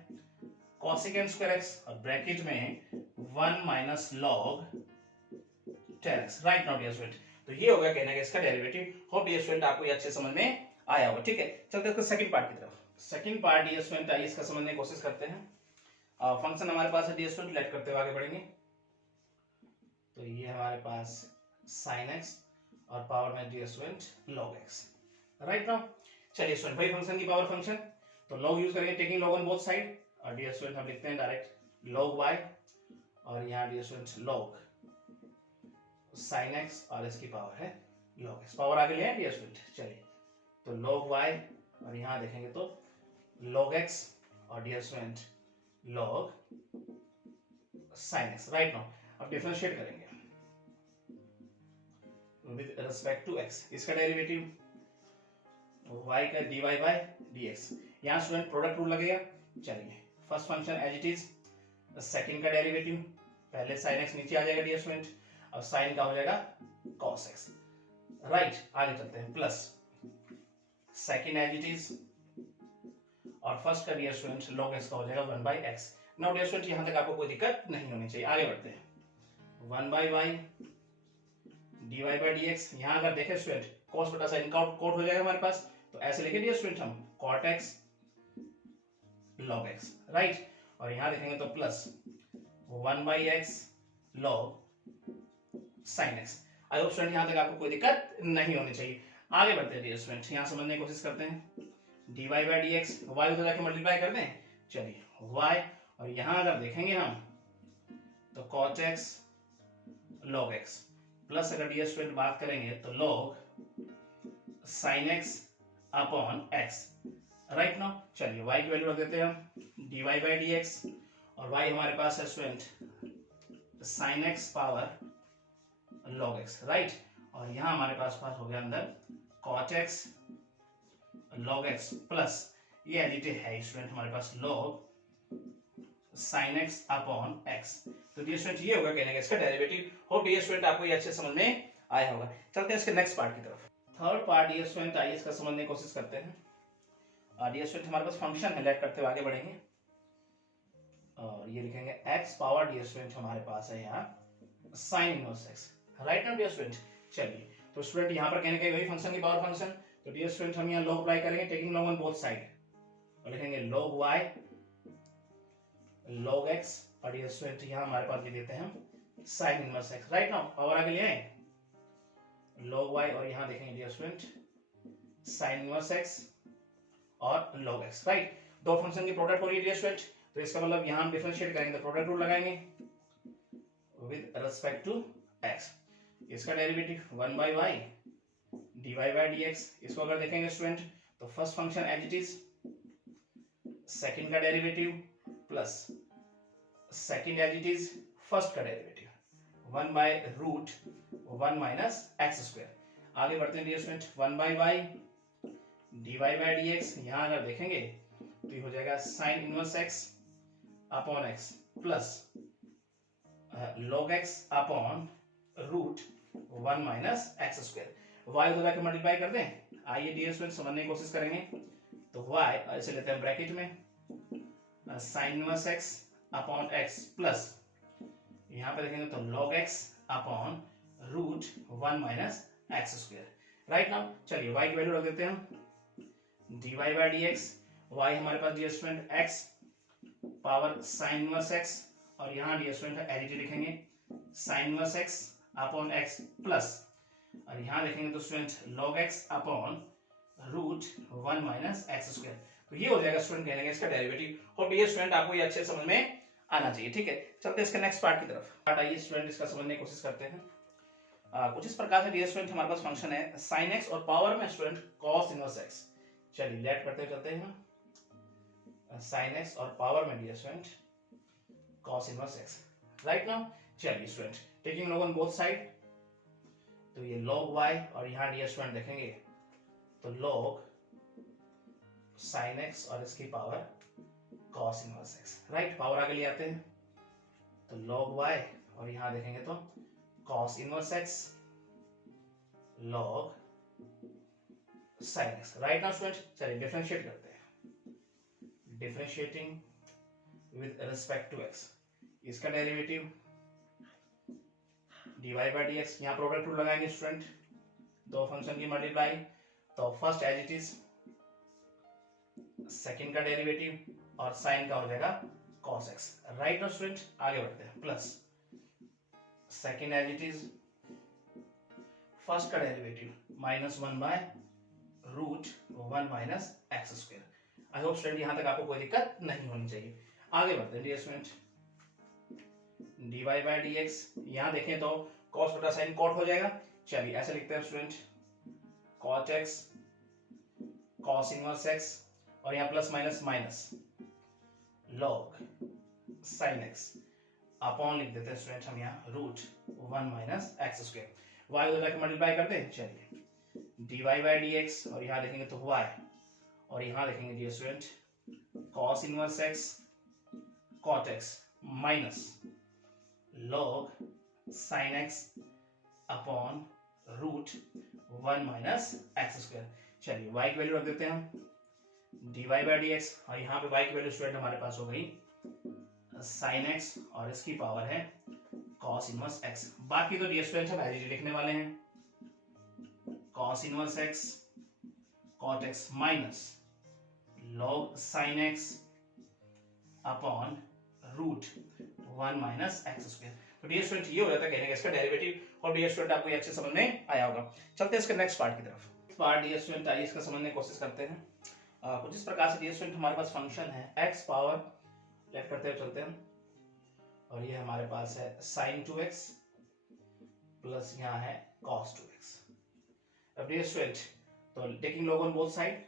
cosecant square x और ब्रैकेट में 1 minus log tan x। Right now dear student तो ये होगा कहने का इसका डेरिवेटिव। होप डियर स्टूडेंट आपको ये अच्छे समझ में आया होगा, ठीक है। चलते हैं सेकंड पार्ट की तरफ। सेकंड पार्ट डियर स्टूडेंट आइए इसका समझने की कोशिश करते हैं। फंक्शन हमारे पास है डियर स्टूडेंट, लेट करते हुए आगे बढ़ेंगे। तो ये हमारे पास sin x और पावर में dear student log x। Right now चलिए स्टूडेंट वही फंक्शन की पावर फंक्शन, तो log यूज करेंगे taking log on both side और डियर स्टूडेंट हम लिखते हैं डायरेक्ट log y और यहाँ dear student log sin x और इसकी पावर है log x। पावर आगे ले आए डियर स्टूडेंट। चलिए तो log y और यहाँ देखेंगे तो log x और dear student log sin x। Right now अब डिफरेंशिएट करेंगे विद रिस्पेक्ट टू x। इसका डेरिवेटिव y का dy बाय dx। यहाँ स्टूडेंट प्रोडक्ट रूल लगेगा। चलिए first function as it is, second का डेरिवेटिव पहले sin x नीचे आ जाएगा डियर स्टूडेंट और sin का हो जाएगा cos x। राइट आगे चलते हैं plus second as it is और फर्स्ट का डियर स्टूडेंट log x का हो जाएगा 1 by x. Now dear student यहाँ तक आपको कोई दिक्कत नहीं होनी चाहिए। आगे बढ़ते हैं 1 by y dy by dx। यहाँ अगर देखें स्टूडेंट cos बटा sin कोट हो जाएगा हमारे पास, तो ऐसे लिखे डियर स्टूडेंट हम cot x log x। Right और यहाँ देखेंगे तो plus 1 by x log sin x। I hope student यहाँ तक आपको कोई दिक्कत नहीं होनी चाहिए। आगे बढ़ते हैं डियर स्टूडेंट, यहाँ समझने की कोशिश करते हैं dy बाई dx। y उधर जाके मल्टीप्लाई कर दें। चलिए y और यहाँ अगर देखेंगे हम तो cot x log x plus अगर डियर स्टूडेंट बात करेंगे तो log sin x upon x। Right now चलिए y की वैल्यू रख देते हैं हम dy बाई dx और y हमारे पास है student sin x power log x। Right और यहाँ हमारे पास हो गया अंदर cot x log x plus ये एडिटिव है स्टूडेंट हमारे पास log sin x upon x। तो डियर स्टूडेंट ये होगा कहने का इसका डेरिवेटिव। होप डियर स्टूडेंट आपको ये अच्छे समझ में आया होगा। चलते हैं इसके नेक्स्ट पार्ट की तरफ। थर्ड पार्ट डियर स्टूडेंट आइए इसका समझने की कोशिश करते हैं। डियर स्टूडेंट हमारे पास फंक्शन है, लेट करते हुए आगे बढ़ेंगे और ये लिखेंगे x पावर डियर स्टूडेंट हमारे पास है यहाँ sin inverse x। Right now dear student चलिए तो स्टूडेंट यहाँ पर कहने का वही फंक्शन की पावर फंक्शन, तो डियर स्टूडेंट हम यहाँ log अप्लाई करेंगे taking log on both side और लिखेंगे log y log x और डियर स्टूडेंट यहाँ हमारे पास लिख देते हैं हम sin inverse x। Right now power आगे ले आए log y और यहाँ देखेंगे dear student sin inverse x और log x। राइट दो फंक्शन की प्रोडक्ट हो रही है डियर स्टूडेंट, तो इसका मतलब यहाँ हम डिफरेंशिएट करेंगे तो प्रोडक्ट रूल लगाएंगे विद रिस्पेक्ट टू x। इसका derivative 1 by y dy by dx। इसको अगर देखेंगे स्टूडेंट तो first function as it is, second का derivative plus second as it is first का derivative 1 by root 1 minus x square. आगे बढ़ते हैं dear student 1 by y dy by dx। यहाँ अगर देखेंगे तो ये हो जाएगा sin inverse x upon x plus log x upon root 1 minus x square. y उधर जाके मल्टीप्लाई कर दें। आइए डियर स्टूडेंट समझने की कोशिश करेंगे तो y ऐसे लेते हैं ब्रैकेट में sin inverse x upon x plus यहाँ पे देखेंगे तो log x upon root 1 minus x square. Right now चलिए y की वैल्यू रख देते हैं हम dy बाई dx। y हमारे पास dear student x power sin inverse x और यहाँ डियर स्टूडेंट एडिटिव लिखेंगे sin inverse x upon x plus और यहाँ देखेंगे तो student log x upon root 1 minus x square. तो ये हो जाएगा स्टूडेंट कहने का इसका डेरिवेटिव। और डियर स्टूडेंट आपको ये अच्छे समझ में आना चाहिए। ठीक है चलते हैं इसके नेक्स्ट पार्ट की तरफ। पार्ट आइए स्टूडेंट इसका समझने की कोशिश करते हैं। कुछ इस प्रकार से डियर स्टूडेंट हमारे पास फंक्शन है sin x और पावर में स्टूडेंट cos इनवर्स x। चलिए लेट करते चलते हैं sin x और पावर में dear student cos inverse x। Right now चलिए student taking log on both side तो ये log y और यहाँ डियर स्टूडेंट देखेंगे तो log sin x और इसकी power cos inverse x। Right power आगे ले आते हैं तो log y और यहाँ देखेंगे तो cos inverse x log sin x। Right now student चलिए डिफरेंशिएट करते हैं differentiating with respect to x। इसका डेरिवेटिव dy बाई dx। यहाँ प्रोडक्ट रूल लगाएंगे स्टूडेंट दो फंक्शन की मल्टीप्लाई तो first as it is second का डेरिवेटिव और साइन का हो जाएगा cos x। Right now student आगे बढ़ते हैं plus second as it is first का derivative minus 1 by root 1 minus x square. I hope student यहाँ तक आपको कोई दिक्कत नहीं होनी चाहिए। आगे बढ़ते हैं dear student dy by dx। यहाँ देखें तो कॉस बटा साइन कॉट हो जाएगा। चलिए ऐसे लिखते हैं student, cot x cos inverse x और यहाँ plus minus minus log sine x upon लिख देते हैं स्टूडेंट हम यहाँ root 1 minus x square. Y उधर जाके मल्टीप्लाई करते हैं। चलिए dy बाई डी एक्स और यहाँ देखेंगे तो y और यहाँ देखेंगे dear student cos inverse x cot x minus log sin x upon root 1 minus x square. चलिए y की वैल्यू रख देते हैं हम dy बाई डी एक्स और यहाँ पे y की वैल्यू स्टूडेंट हमारे पास हो गई sin x और इसकी पावर है cos इनवर्स x। बाकी तो डियर स्टूडेंट हम एज लिखने वाले हैं cos inverse x cot x minus log sin x upon root 1 minus x square. तो डियर स्टूडेंट ये हो जाता है कहने का इसका डेरिवेटिव। और डियर स्टूडेंट आपको ये अच्छे समझ में आया होगा। चलते हैं इसके नेक्स्ट पार्ट की तरफ। पार्ट डियर स्टूडेंट आइए इसका समझने की कोशिश करते हैं। कुछ इस प्रकार से डियर स्टूडेंट हमारे पास फंक्शन है x पावर लेट करते हुए चलते हैं और ये हमारे पास है sin 2x प्लस यहाँ है cos 2x। अब डियर स्टूडेंट तो taking log on both side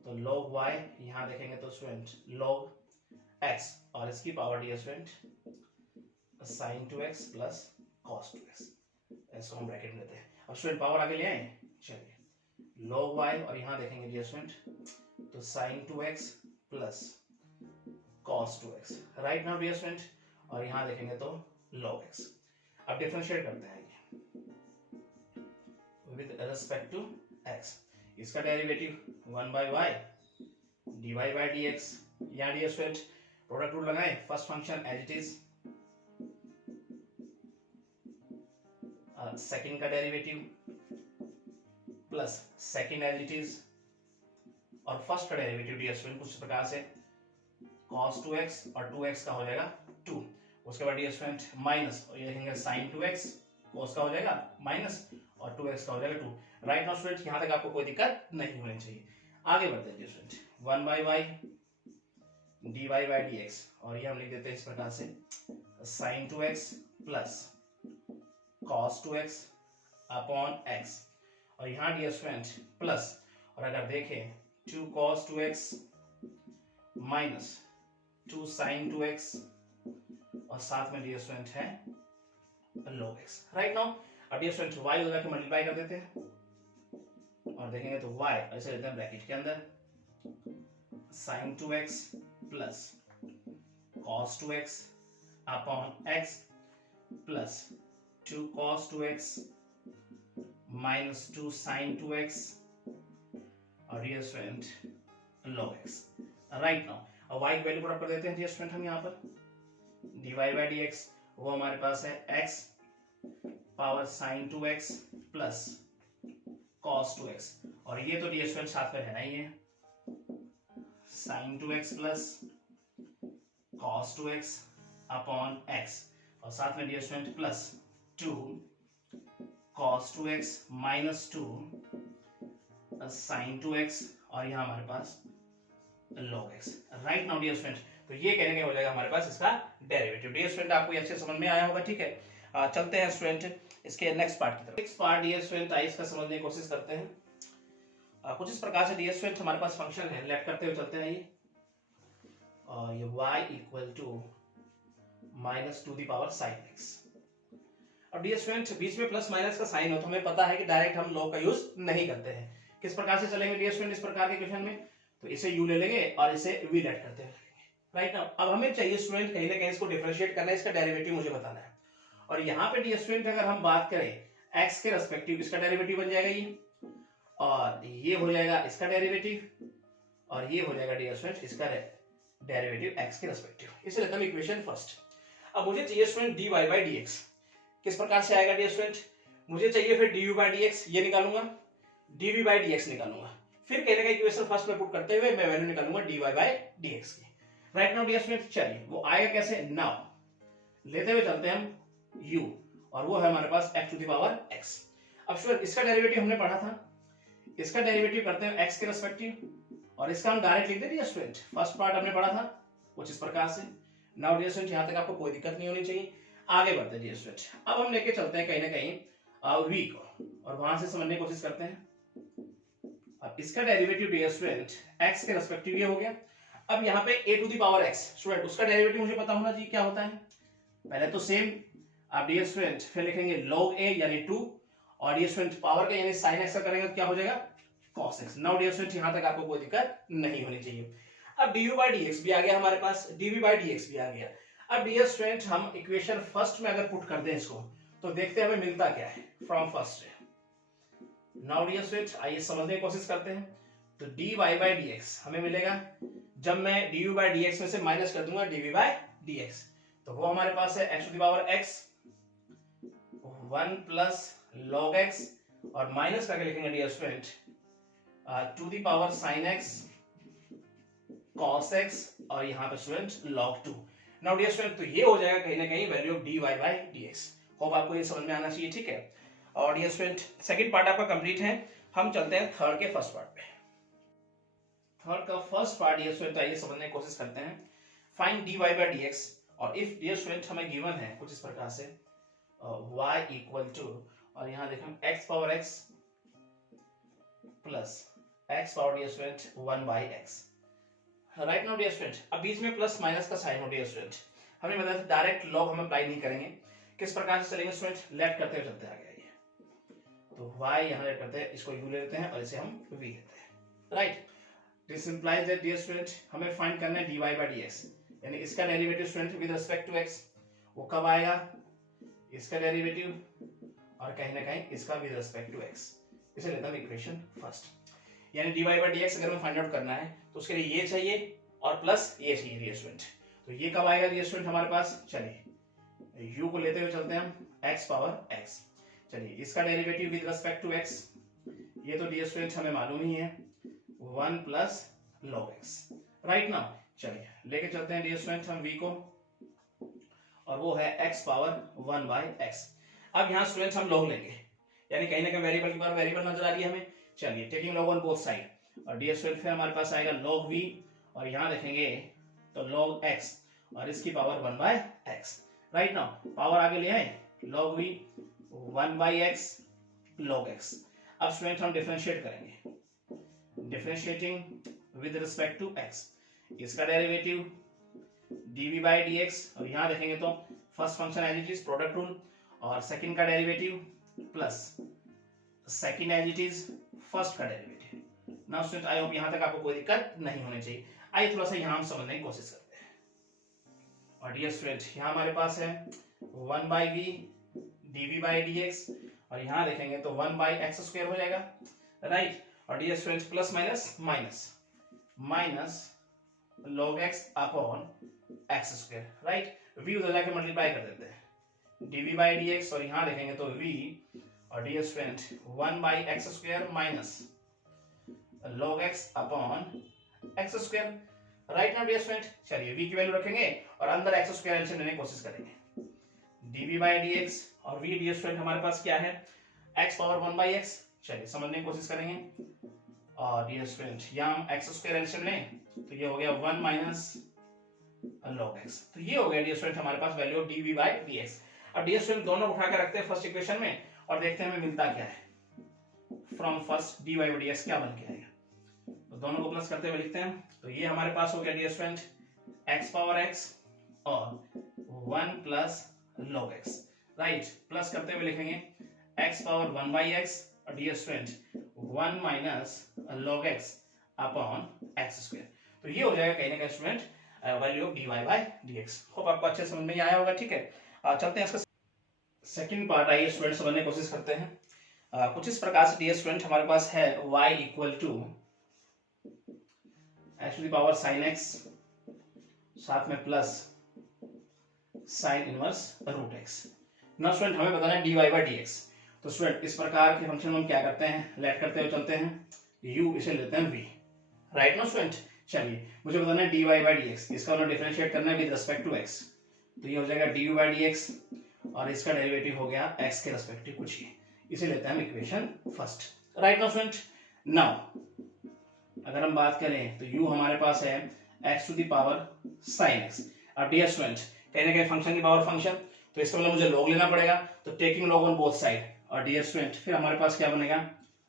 तो log y यहाँ देखेंगे तो स्टूडेंट log x और इसकी power dear student sin 2x plus cos 2x। इसको हम ब्रैकेट में लेते हैं। अब स्टूडेंट पावर आगे ले आए। चलिए log y और यहाँ देखेंगे डियर स्टूडेंट तो sin 2x plus cos 2x right now dear student और यहाँ देखेंगे तो log x। अब डिफरेंशिएट करते हैं विद रिस्पेक्ट टू x। इसका derivative 1 by y dy by dx। यहाँ डियर स्टूडेंट प्रोडक्ट रूल लगाएं। First function as it is, second का derivative plus second as it is और फर्स्ट का डेरिवेटिव डियर स्टूडेंट कुछ प्रकार से cos 2x और 2x का हो जाएगा 2। उसके बाद डियर स्टूडेंट माइनस और ये देखेंगे sin 2x cos का हो जाएगा माइनस और 2x का हो जाएगा 2। राइट नाउ स्टूडेंट यहाँ तक आपको कोई दिक्कत नहीं होनी चाहिए। आगे बढ़ते हैं dear student 1 by y dy by dx और ये हम लिख देते हैं इस प्रकार से sin 2x plus cos 2x upon x और यहाँ डियर स्टूडेंट प्लस और अगर देखें 2 cos 2x minus 2 sin 2x और साथ में डियर स्टूडेंट है log x। राइट नाउ अब डियर स्टूडेंट y लगा के मल्टीप्लाई कर देते हैं और देखेंगे तो y ऐसे लेते हैं ब्रैकेट के अंदर sin 2x plus cos 2x upon x plus 2 cos 2x minus 2 sin 2x और dear student log x। Right now अब y की वैल्यू पुट अप कर देते हैं डियर स्टूडेंट हम यहाँ पर dy बाई dx वो हमारे पास है x power sin 2x plus cos 2x और ये तो डियर स्टूडेंट साथ में रहना ही है sin 2x plus cos 2x upon x और साथ में dear student plus 2 cos 2x minus 2 sin 2x और यहाँ हमारे पास log x। Right now dear student तो ये कहने का हो जाएगा हमारे पास इसका डेरिवेटिव। डियर स्टूडेंट आपको ये अच्छे समझ में आया होगा। ठीक है, चलते हैं स्टूडेंट इसके नेक्स्ट पार्ट की तरफ। नेक्स्ट पार्ट डियर स्टूडेंट आइए इसका समझने की कोशिश करते हैं। कुछ इस प्रकार से डियर स्टूडेंट हमारे पास फंक्शन है लेट करते हुए चलते हैं ये और ये y equal to minus to the power sine x। अब डियर स्टूडेंट बीच में प्लस माइनस का साइन हो तो हमें पता है कि डायरेक्ट हम लॉग का यूज नहीं करते हैं। किस प्रकार से चलेंगे डियर स्टूडेंट इस प्रकार के क्वेश्चन में तो इसे u ले लेंगे और इसे v लेट करते हैं। राइट नाउ अब हमें चाहिए स्टूडेंट कहीं ना कहीं इसको डिफरेंशिएट करना है, इसका डेरिवेटिव मुझे बताना है। और यहाँ पे डियर स्टूडेंट अगर हम बात करें x के रेस्पेक्टिव इसका डेरिवेटिव बन जाएगा ये और ये हो जाएगा इसका डेरिवेटिव और ये हो जाएगा डियर स्टूडेंट इसका डेरिवेटिव x के रेस्पेक्टिव। इसे लेते हैं इक्वेशन फर्स्ट। अब मुझे चाहिए स्टूडेंट dy बाई dx। किस प्रकार से आएगा डियर स्टूडेंट मुझे चाहिए फिर du बाई dx ये निकालूंगा dv बाई dx निकालूंगा फिर कहने का इक्वेशन फर्स्ट में पुट करते हुए मैं वैल्यू निकालूंगा dy बाई dx की। राइट नाउ डियर स्टूडेंट चलिए वो आएगा कैसे। नाउ लेते हुए चलते हैं हम u और वो है हमारे पास x to the power x। अब स्टूडेंट इसका डेरिवेटिव हमने पढ़ा था, इसका डेरिवेटिव करते हैं x के रेस्पेक्टिव और इसका हम डायरेक्ट लिख देते हैं स्टूडेंट। फर्स्ट पार्ट हमने पढ़ा था कुछ इस प्रकार से। नाउ डियर स्टूडेंट यहाँ तक आपको कोई दिक्कत नहीं होनी चाहिए। आगे बढ़ते हैं डियर स्टूडेंट, अब हम लेके चलते हैं कहीं ना कहीं v को और वहां से समझने की कोशिश करते हैं। अब इसका डेरिवेटिव डियर स्टूडेंट x के रेस्पेक्टिव ये हो गया। अब यहाँ पे a to the power x student उसका डेरिवेटिव मुझे पता होना चाहिए क्या होता है। पहले तो सेम आप डियर स्टूडेंट फिर लिखेंगे log a यानी 2 और डियर स्टूडेंट पावर का यानी sin x का करेंगे तो क्या हो जाएगा cos x। Now dear student यहाँ तक आपको कोई दिक्कत नहीं होनी चाहिए। अब du by dx भी आ गया हमारे पास, dv by dx भी आ गया। अब डियर स्टूडेंट हम इक्वेशन फर्स्ट में अगर पुट कर दें इसको तो देखते हैं हमें मिलता क्या है from first. Now dear student आइए समझने की कोशिश करते हैं। तो dy by dx हमें मिलेगा, जब मैं du by dx में से माइनस कर दूंगा dv by dx तो वो हमारे पास है x to the power x 1 plus log x और माइनस करके लिखेंगे dear student to the power sin x cos x और यहाँ पे student log 2। Now dear student तो ये हो जाएगा कहीं ना कहीं value of dy by dx। Hope आपको ये समझ में आना चाहिए, ठीक है। और डियर स्टूडेंट सेकंड पार्ट आपका कंप्लीट है, हम चलते हैं थर्ड के फर्स्ट पार्ट पे। थर्ड का फर्स्ट पार्ट डियर स्टूडेंट आइए समझने की कोशिश करते हैं। फाइंड dy by dx और इफ डियर स्टूडेंट हमें गिवन है कुछ इस प्रकार से y इक्वल टू और यहाँ देखें x power x plus x power dear student 1 by x। Right now dear student अब बीच में प्लस माइनस का साइन हो डियर स्टूडेंट, हमने बताया था डायरेक्ट लॉग हम अप्लाई नहीं करेंगे। किस प्रकार से चलेंगे स्टूडेंट, लेट करते हुए चलते आगे आइए। तो y यहाँ लेट करते हैं, इसको u लेते हैं और इसे हम v लेते हैं। Right, this implies that dear student हमें फाइंड करना है dy by dx यानी इसका derivative student with respect to x वो कब आएगा, इसका डेरिवेटिव और कहीं ना कहीं इसका विद रिस्पेक्ट टू x। इसे लेते हैं इक्वेशन फर्स्ट। यानी dy by dx अगर हमें फाइंड आउट करना है तो उसके लिए ये चाहिए और प्लस ये चाहिए डियर स्टूडेंट। तो ये कब आएगा डियर स्टूडेंट हमारे पास, चलिए u को लेते हुए चलते हैं हम x पावर x। चलिए इसका derivative with respect to x ये तो डियर स्टूडेंट हमें मालूम ही है 1 plus log x। Right now चलिए लेके चलते हैं डियर स्टूडेंट हम v को और वो है x पावर 1 by x। अब यहाँ स्टूडेंट हम log लेंगे यानी कहीं ना कहीं वेरिएबल के बारे वेरिएबल नजर आ रही है हमें। चलिए taking log on both side और डियर स्टूडेंट फिर हमारे पास आएगा log v और यहाँ देखेंगे तो log x और इसकी power 1 by x। Right now power आगे ले आए log v 1 by x log x। अब स्टूडेंट हम डिफरेंशिएट करेंगे, differentiating with respect to x इसका डेरिवेटिव dv by dx और यहाँ देखेंगे तो first function as it is product rule और सेकंड का derivative plus second as it is first का derivative. Now student I hope यहाँ तक आपको कोई दिक्कत नहीं होनी चाहिए। आइए थोड़ा सा यहाँ हम समझने की कोशिश करते हैं। और डियर स्टूडेंट यहाँ हमारे पास है 1 by v dv by dx और यहाँ देखेंगे तो 1 by x स्क्वायर हो जाएगा। राइट, और dear student plus minus minus minus log x upon x square. Right, v उधर जाके मल्टीप्लाई कर देते हैं dv by dx और यहाँ देखेंगे तो v और dear student 1 by x square minus log x upon x square. Right now dear student चलिए v की वैल्यू रखेंगे और अंदर x स्क्वायर एलसीएम लेने की कोशिश करेंगे dv by dx और v डियर स्टूडेंट हमारे पास क्या है x पावर 1 by x। चलिए समझने की कोशिश करेंगे और डियर स्टूडेंट यहाँ हम x स्क्वायर एलसीएम लें तो ये हो गया 1 माइनस log x। तो ये हो गया डियर स्टूडेंट हमारे पास value of dv by dx। अब डियर स्टूडेंट दोनों उठा के रखते हैं फर्स्ट इक्वेशन में और देखते हैं हमें मिलता क्या है from first dy by dx क्या बन के आएगा। तो दोनों को प्लस करते हुए लिखते हैं तो ये हमारे पास हो गया dear student x power x और 1 plus log x। Right, plus करते हुए लिखेंगे x पावर 1 by x और dear student 1 minus log x upon x square. तो ये हो जाएगा कहीं ना कहीं student value of dy by dx। Hope आपको अच्छे समझ में आया होगा, ठीक है। चलते हैं इसका सेकंड पार्ट, आइए स्टूडेंट समझने की कोशिश करते हैं। कुछ इस प्रकार से डियर स्टूडेंट हमारे पास है y equal to x to the power sin x साथ में plus sin inverse root x। Now student हमें बताना है dy by dx। तो स्टूडेंट इस प्रकार के फंक्शन में हम क्या करते हैं, लेट करते हुए चलते हैं u इसे लेते हैं v। राइट ना स्टूडेंट, चलिए मुझे बताना है dy by dx, इसका हमने डिफरेंशिएट करना है विद रिस्पेक्ट टू x। तो ये हो जाएगा du by dx और इसका डेरिवेटिव हो गया x के रेस्पेक्टिव कुछ ही, इसे लेते हैं हम equation first. Right now student, now अगर हम बात करें तो u हमारे पास है x to the power sin x। अब डियर स्टूडेंट कहीं ना कहीं फंक्शन की पावर फंक्शन तो इसका मतलब मुझे log लेना पड़ेगा, तो taking log on both side, और डियर स्टूडेंट फिर हमारे पास क्या बनेगा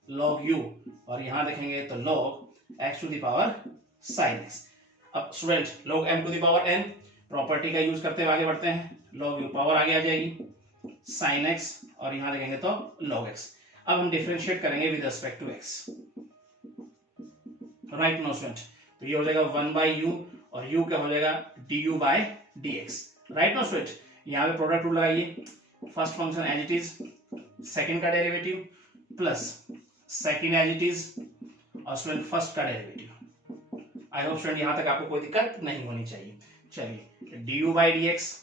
log u, और यहाँ देखेंगे तो log x to the power sin x। अब student log m to the power n property का यूज करते हुए आगे बढ़ते हैं, log u पावर आगे आ जाएगी sin x, और यहाँ देखेंगे तो log x। अब हम डिफरेंशिएट करेंगे with respect to x, right no student, तो ये हो जाएगा 1 बाई यू, और u क्या हो जाएगा du by dx, right no student. यहाँ पे प्रोडक्ट रूल लगाइए, first function as it is, second का derivative plus second as it is, और स्टूडेंट फर्स्ट का डेरिवेटिव। आई होप स्टूडेंट यहाँ तक आपको कोई दिक्कत नहीं होनी चाहिए। चलिए du बाई dx,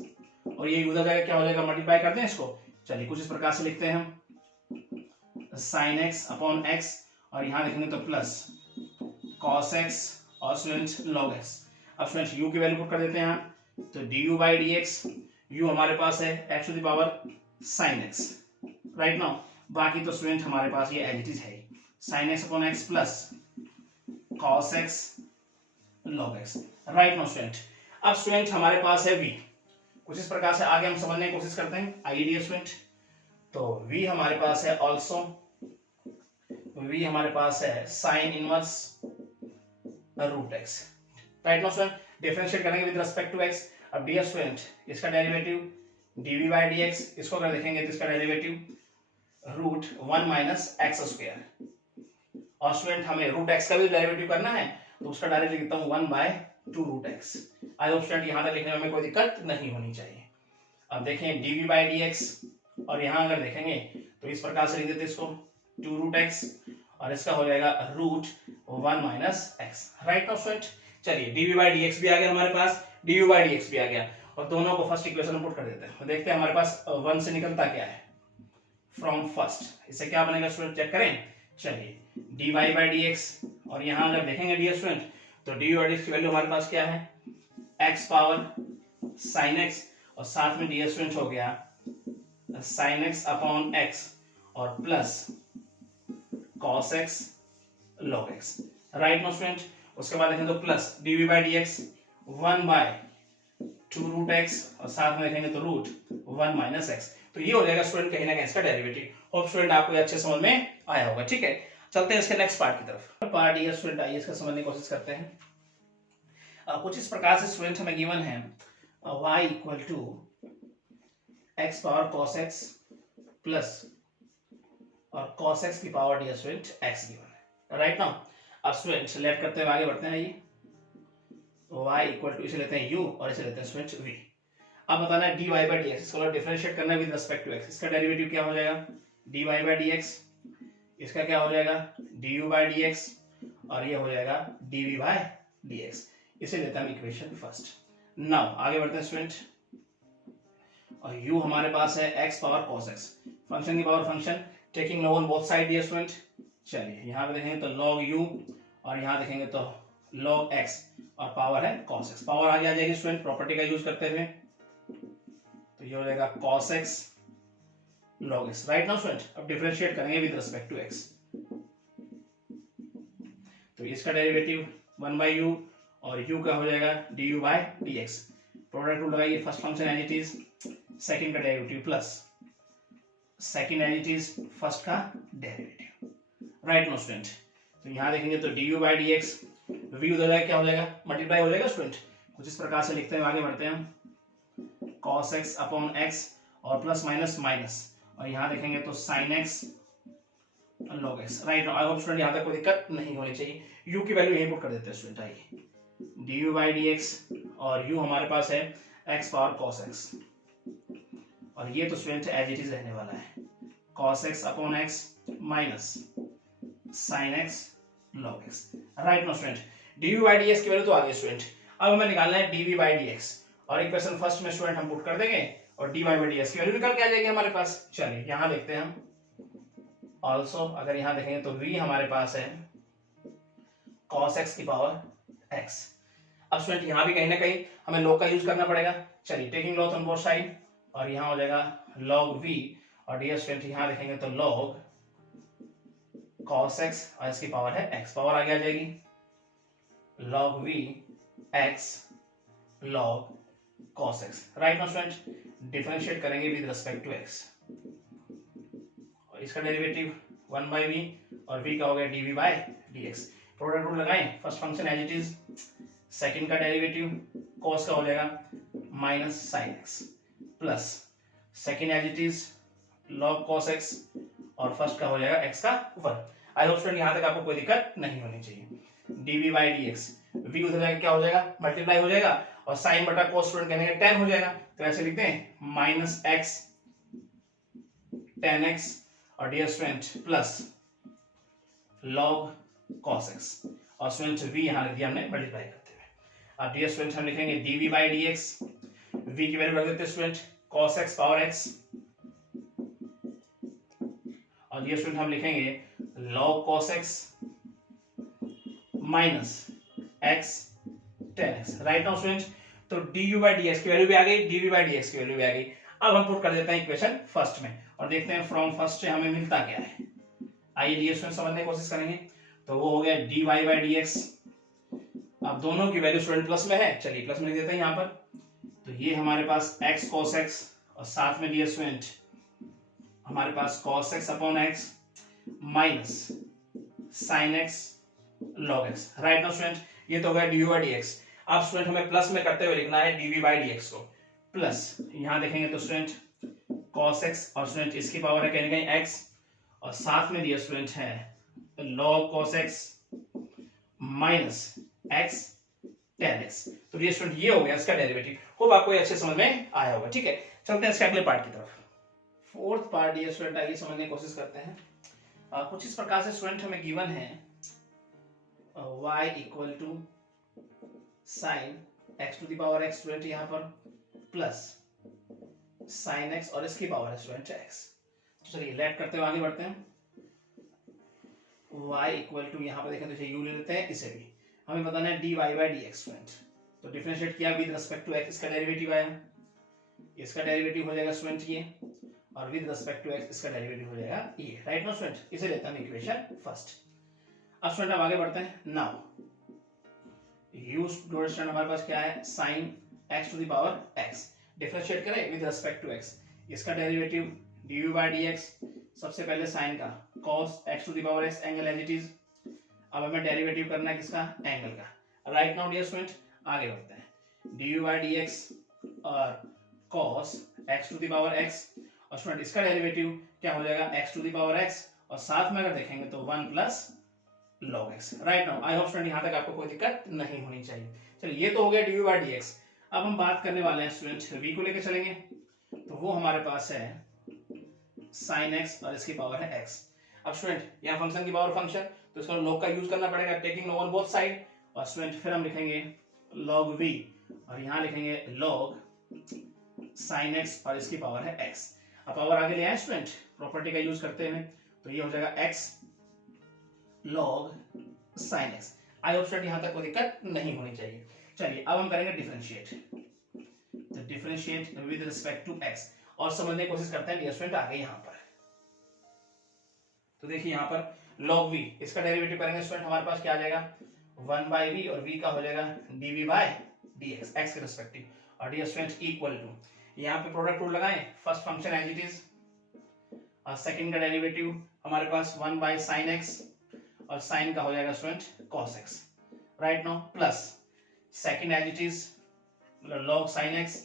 और ये उधर जाएगा क्या हो जाएगा, मल्टीप्लाई करते हैं इसको। चलिए कुछ इस प्रकार से लिखते हैं हम, sin x अपॉन x, और यहाँ देखेंगे तो प्लस cos x और स्टूडेंट log x। अब स्टूडेंट u की वैल्यू पुट कर देते हैं यहाँ, तो du बाई dx, u हमारे पास है x to the power sin x, right now. बाकी तो स्टूडेंट हमारे पास ये एज इट इज है, sin x upon x plus cos x log x, right now student. अब स्टूडेंट हमारे पास है v, कुछ इस प्रकार से आगे हम समझने की कोशिश करते हैं, आइए डियर स्टूडेंट। तो v हमारे पास है ऑल्सो, v हमारे पास है sine inverse root x, right now student. Differentiate करेंगे विद रिस्पेक्ट टू x। अब डियर स्टूडेंट इसका डेरिवेटिव dv बाय dx, इसको अगर देखेंगे तो इसका derivative root 1 minus x square, और स्टूडेंट हमें रूट x का भी डेरिवेटिव करना है, तो उसका डायरेक्ट लिखता हूँ 1 by 2 root x। I hope student यहाँ तक लिखने में हमें कोई दिक्कत नहीं होनी चाहिए। अब देखें dv बाय dx, और यहाँ अगर देखेंगे तो इस प्रकार से लिख देते इसको 2 रूट x, और इसका हो जाएगा root 1 minus x, right now student. चलिए dv बाय dx भी आ गया हमारे पास, du बाय dx भी आ गया, और दोनों को फर्स्ट इक्वेशन में पुट कर देते हैं। तो देखते हैं हमारे पास 1 से निकलता क्या है फ्रॉम फर्स्ट, इससे क्या बनेगा स्टूडेंट चेक करें। चलिए dy बाय dx, और यहाँ अगर देखेंगे डियर स्टूडेंट तो dy बाय dx की वैल्यू हमारे पास क्या है x पावर sin x, और साथ में डियर स्टूडेंट हो गया sin x अपॉन x, और plus cos x log x, right no student. उसके बाद देखेंगे तो plus dv by dx 1 by 2 root x, और साथ में देखेंगे तो रूट 1 माइनस x। तो ये हो जाएगा स्टूडेंट कहीं ना कहीं इसका डेरिवेटिव। होप स्टूडेंट आपको ये अच्छे समझ में आया होगा, ठीक है। चलते हैं इसके नेक्स्ट पार्ट की तरफ। पार्ट ये स्टूडेंट आइए इसका समझने की कोशिश करते हैं। कुछ इस प्रकार से स्टूडेंट हमें गिवन है y equal to x power cos x plus और cos x की power dear student x given है, राइट नाउ। अब स्टूडेंट लेट करते हुए आगे बढ़ते हैं। ये y इक्वल टू, इसे लेते हैं u और इसे लेते हैं स्टूडेंट v। अब बताना है dy बाय dx, इसको डिफरेंशिएट करना है विद रिस्पेक्ट टू x। इसका डेरिवेटिव क्या हो जाएगा dy बाय dx, इसका क्या हो जाएगा du बाय dx, और ये हो जाएगा dv बाय dx। इसे लेते हैं हम इक्वेशन फर्स्ट। नाउ आगे बढ़ते हैं स्टूडेंट, और u हमारे पास है x power cos x, function की power function, taking log on both side dear student. चलिए यहाँ पे देखेंगे तो log u, और यहाँ देखेंगे तो log x, और पावर है cos x, पावर आगे आ जाएगी स्टूडेंट प्रॉपर्टी का यूज करते हुए, तो ये हो जाएगा cos x log x, right now student. अब डिफरेंशिएट करेंगे विद रिस्पेक्ट टू x, तो इसका डेरिवेटिव 1 बाई u, और u का हो जाएगा du by dx। Product rule लगाइए, first function as it is, second का derivative plus second as it is, first का डेरिवेटिव, राइट नो स्टूडेंट। तो यहाँ देखेंगे तो du बाय dx, v उधर जाएगा क्या हो जाएगा मल्टीप्लाई हो जाएगा स्टूडेंट। कुछ इस प्रकार से लिखते हैं, आगे बढ़ते हैं हम, cos x अपॉन x, और प्लस माइनस माइनस, और यहाँ देखेंगे तो sin x log x, right. आई होप स्टूडेंट यहाँ तक कोई दिक्कत नहीं होनी चाहिए। u की वैल्यू यहीं पुट कर देते हैं स्टूडेंट। आइए du बाय dx, और u हमारे पास है x पावर cos x, और ये तो स्टूडेंट एज इट इज रहने वाला है cos x upon x minus sin x log x, right no student. du by dx की वैल्यू तो आ गई स्टूडेंट। अब हमें निकालना है dv बाय dx, और इक्वेशन फर्स्ट में स्टूडेंट हम पुट कर देंगे, और dy बाय dx की वैल्यू निकल के आ जाएगी हमारे पास। चलिए यहाँ देखते हैं हम, ऑल्सो अगर यहाँ देखेंगे तो v हमारे पास है cos x की पावर x। अब स्टूडेंट यहाँ भी कहीं ना कहीं हमें log का यूज करना पड़ेगा। चलिए taking log on both side, और यहाँ हो जाएगा log v, और डियर स्टूडेंट यहाँ देखेंगे तो log cos x, और इसकी पावर है x, पावर आगे आ जाएगी log v x log cos x। Right now student differentiate करेंगे विद रिस्पेक्ट टू x, और इसका डेरिवेटिव 1/v और v का हो गया dv by dx। Product rule लगाएं, first function as it is, second का डेरिवेटिव cos का हो जाएगा minus sin x plus second as it is log cos x और फर्स्ट का हो जाएगा x का 1। आई होप स्टूडेंट यहाँ तक आपको कोई दिक्कत नहीं होनी चाहिए। dv by dx, v उधर जाके क्या हो जाएगा, मल्टीप्लाई हो जाएगा, और साइन बटा cos स्टूडेंट कहने का tan हो जाएगा, तो ऐसे लिखते हैं माइनस x tan x और dear student plus log cos x, और स्टूडेंट v यहाँ लिख दिया हमने मल्टीप्लाई करते हुए। अब डियर स्टूडेंट हम लिखेंगे dv by dx, v की वैल्यू रख देते हैं student cos x power x, और डियर स्टूडेंट हम लिखेंगे log cos x minus x tan x। Right now student, तो du by dx की वैल्यू भी आ गई, dv by dx की वैल्यू भी आ गई। अब हम पुट कर देते हैं इक्वेशन फर्स्ट में और देखते हैं फ्रॉम फर्स्ट से हमें मिलता क्या है। आइए डियर स्टूडेंट समझने की कोशिश करेंगे। तो वो हो गया dy by dx, अब दोनों की वैल्यू स्टूडेंट प्लस में है, चलिए प्लस में लिख देते हैं यहाँ पर। तो ये हमारे पास x cos x और साथ में डियर स्टूडेंट हमारे पास cos x upon x minus sin x log x। Right now student ये तो हो गया dy by dx। अब स्टूडेंट हमें प्लस में करते हुए लिखना है dv by dx को, प्लस यहां देखेंगे तो स्टूडेंट cos x और स्टूडेंट इसकी पावर है कहीं कहीं x, और साथ में दिया स्टूडेंट है log cos x minus x tan x। तो ये स्टूडेंट ये हो गया इसका डेरिवेटिव। होप आपको ये अच्छे समझ में आया होगा। ठीक है, चलते हैं इसके अगले पार्ट की तरफ। फोर्थ पार्ट ये स्टूडेंट आइए समझने की कोशिश करते हैं। कुछ इस प्रकार से स्टूडेंट हमें गिवन है y equal to sine x to the power x student यहाँ पर प्लस साइन x और इसकी पावर है स्टूडेंट x। तो चलिए लेट करते हुए आगे बढ़ते हैं। y इक्वल टू यहाँ पर देखें तो इसे u ले लेते हैं, इसे भी हमें बताना है dy by dx स्टूडेंट। तो डिफरेंशिएट किया विद रिस्पेक्ट टू x, इसका डेरिवेटिव आया, इसका डेरिवेटिव हो जाएगा स्टूडेंट ये, और विद रिस्पेक्ट टू x इसका डेरिवेटिव हो जाएगा ये। राइट नाउ स्टूडेंट इसे लेते हैं इक्वेशन फर्स्ट। अब स्टूडेंट अब आगे बढ़ते हैं। नाउ u स्टूडेंट हमारे पास क्या है, sin x to the power x, differentiate करें विद रिस्पेक्ट टू x, इसका डेरिवेटिव du by dx, सबसे पहले sin का cos x to the power x angle as it is. अब हमें डेरिवेटिव करना है किसका, एंगल का। राइट नाउ डियर स्टूडेंट आगे बढ़ते हैं। du by dx और cos x to the power x, और स्टूडेंट इसका डेरिवेटिव क्या हो जाएगा x to the power x, और साथ में अगर देखेंगे तो 1 plus log x। Right now I hope student यहाँ तक आपको कोई दिक्कत नहीं होनी चाहिए। चलिए ये तो हो गया du by dx। अब हम बात करने वाले हैं स्टूडेंट v को लेकर चलेंगे, तो वो हमारे पास है sin x और इसकी पावर है x। अब स्टूडेंट यहाँ फंक्शन की पावर फंक्शन, तो इसको log का यूज करना पड़ेगा, taking log on both side, और स्टूडेंट फिर हम लिखेंगे log v और यहाँ लिखेंगे log sin x और इसकी पावर है x। अब पावर आगे ले आए स्टूडेंट प्रॉपर्टी का यूज करते हैं, तो ये हो जाएगा x log sin x। I hope student यहाँ तक कोई दिक्कत नहीं होनी चाहिए। चलिए अब हम करेंगे डिफरेंशिएट, तो differentiate with respect to x, और समझने की कोशिश करते हैं डियर स्टूडेंट आगे यहाँ पर। तो देखिए यहाँ पर log v, इसका डेरिवेटिव करेंगे स्टूडेंट हमारे पास क्या आ जाएगा 1/v, और v का हो जाएगा dv by dx x के रिस्पेक्टिव, और डियर स्टूडेंट इक्वल टू यहाँ पे प्रोडक्ट रूल लगाएं, first function as it is, और सेकंड का डेरिवेटिव हमारे पास 1/sin x, और sin का हो जाएगा student cos x। Right now plus second as it is log sin x,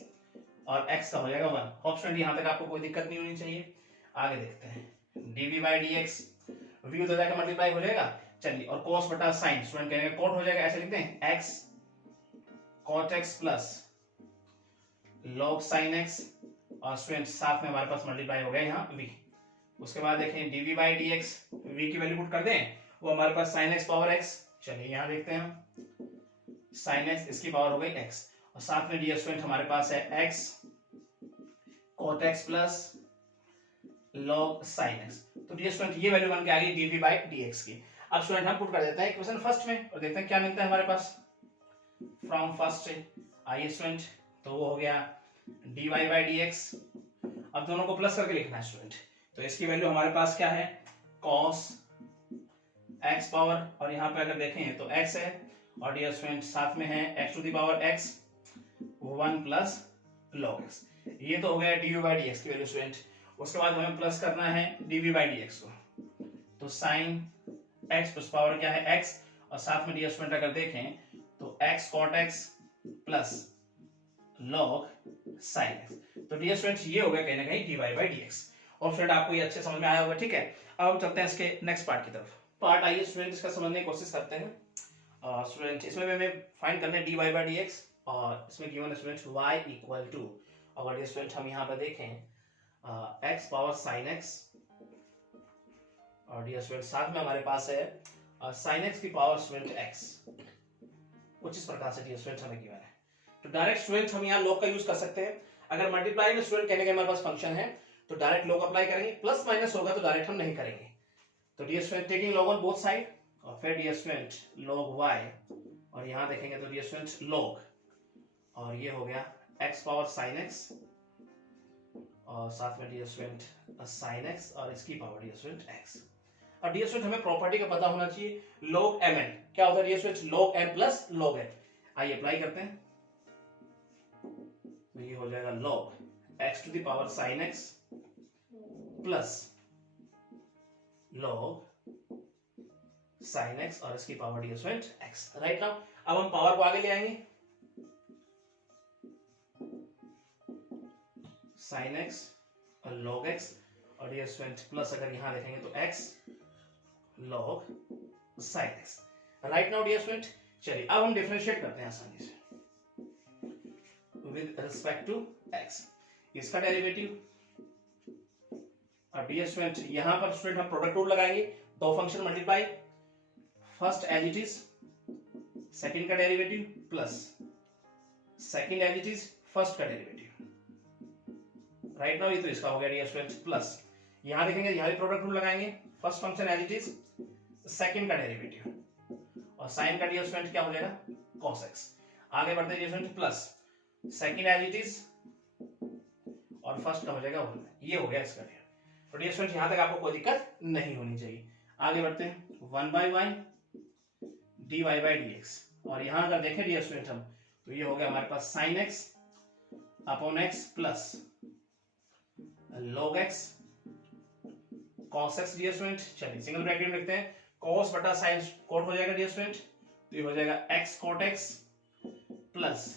और x का हो जाएगा 1। होप स्टूडेंट यहाँ तक आपको कोई दिक्कत नहीं होनी चाहिए। आगे देखते हैं dv by dx, v उधर जाकर मल्टीप्लाई हो जाएगा, चलिए, और cos बटा sin स्टूडेंट कहेंगे cot हो जाएगा, ऐसे लिखते हैं x cot x plus log sin x, और स्टूडेंट साथ में हमारे पास मल्टीप्लाई हो गया यहाँ v। उसके बाद देखें dv by dx, v की वैल्यू पुट कर दें, वो हमारे पास sin x पावर x, चलिए यहाँ देखते हैं sin x इसकी पावर हो गई x, और साथ में डियर स्टूडेंट हमारे पास है x cot x plus log sin x। तो डियर स्टूडेंट ये वैल्यू बन के आ गई dv by dx की। अब स्टूडेंट हम पुट कर देते हैं इक्वेशन फर्स्ट में और देखते हैं क्या मिलता है हमारे पास फ्रॉम फर्स्ट से। आइए स्टूडेंट, तो वो हो गया dy by dx, अब दोनों को प्लस करके लिखना है स्टूडेंट, तो इसकी वैल्यू हमारे पास क्या है cos x पावर, और यहाँ पे अगर देखें तो x है, और डियर स्टूडेंट साथ में है x to the power x 1 plus log x। ये तो हो गया dy बाई डी एक्स की वैल्यू स्टूडेंट। उसके बाद हमें प्लस करना है dv बाई डी एक्स को, तो साइन x प्लस पावर क्या है x, और साथ में डी स्टूडेंट अगर देखें तो x cot x plus log sin x। तो डी स्टूडेंट ये हो गया कहीं ना कहीं dy बाई डी एक्स। और फ्रेंड आपको ये अच्छे समझ में आया होगा, ठीक है। अब हम चलते हैं इसके नेक्स्ट पार्ट की तरफ। पार्ट आइए स्टूडेंट इसका समझने की कोशिश करते हैं। स्टूडेंट इसमें हमें फाइंड करना है dy बाई डी एक्स, और इसमें गिवन है स्टूडेंट y इक्वल टू, अगर ये स्टूडेंट हम यहाँ पर देखें x पावर sin x, और डी स्टूडेंट साथ में हमारे पास है sin x की पावर स्टूडेंट x, कुछ इस प्रकार से डी स्टूडेंट हमें गिवन है। तो डायरेक्ट स्टूडेंट हम यहाँ लॉग का यूज कर सकते हैं। अगर मल्टीप्लाई में स्टूडेंट कहने के हमारे पास फंक्शन है तो डायरेक्ट लॉग अप्लाई करेंगे, प्लस माइनस होगा तो डायरेक्ट हम नहीं करेंगे। तो dear student taking log on both side, और फिर डी स्टूडेंट log y, और यहाँ देखेंगे तो डी स्टूडेंट log, और ये हो गया x पावर sin x, और साथ में डी स्टूडेंट sin x, और इसकी पावर डी स्टूडेंट x। और डी स्टूडेंट हमें प्रॉपर्टी का पता होना चाहिए log mn क्या होता है dear student, log m plus log n। आइए अप्लाई करते हैं, तो ये हो जाएगा log x to the power sin x plus log sin x, और इसकी power dear student x। Right now अब हम पावर को आगे ले आएंगे, sin x और log x, और डी स्टूडेंट प्लस अगर यहां देखेंगे तो x log sin x। Right now dear student चलिए अब हम डिफरेंशिएट करते हैं आसानी से विद रिस्पेक्ट टू x, इसका डेरिवेटिव। और डी स्टूडेंट यहां पर स्टूडेंट हम प्रोडक्ट रूल लगाएंगे, दो function multiply, first as it is, second का derivative plus second as it is first का डेरिवेटिव। राइट नाउ ये तो इसका हो गया डी स्टूडेंट प्लस, यहां देखेंगे यहां भी प्रोडक्ट रूल लगाएंगे, first function as it is, second का डेरिवेटिव, और साइन का डी स्टूडेंट क्या हो जाएगा cos x। आगे बढ़ते हैं student plus second as it is, और फर्स्ट का हो जाएगा 1। ये हो गया इसका। तो डी स्टूडेंट यहां तक आपको कोई दिक्कत नहीं होनी चाहिए। आगे बढ़ते हैं 1 by y dy by d x, और यहां अगर देखें डी स्टूडेंट हम तो ये हो गया हमारे पास sin x upon x plus log x cos x। D student चलिए सिंगल ब्रैकेट में लिखते हैं, cos बटा sin cot हो जाएगा डी स्टूडेंट, तो ये हो जाएगा x cot x plus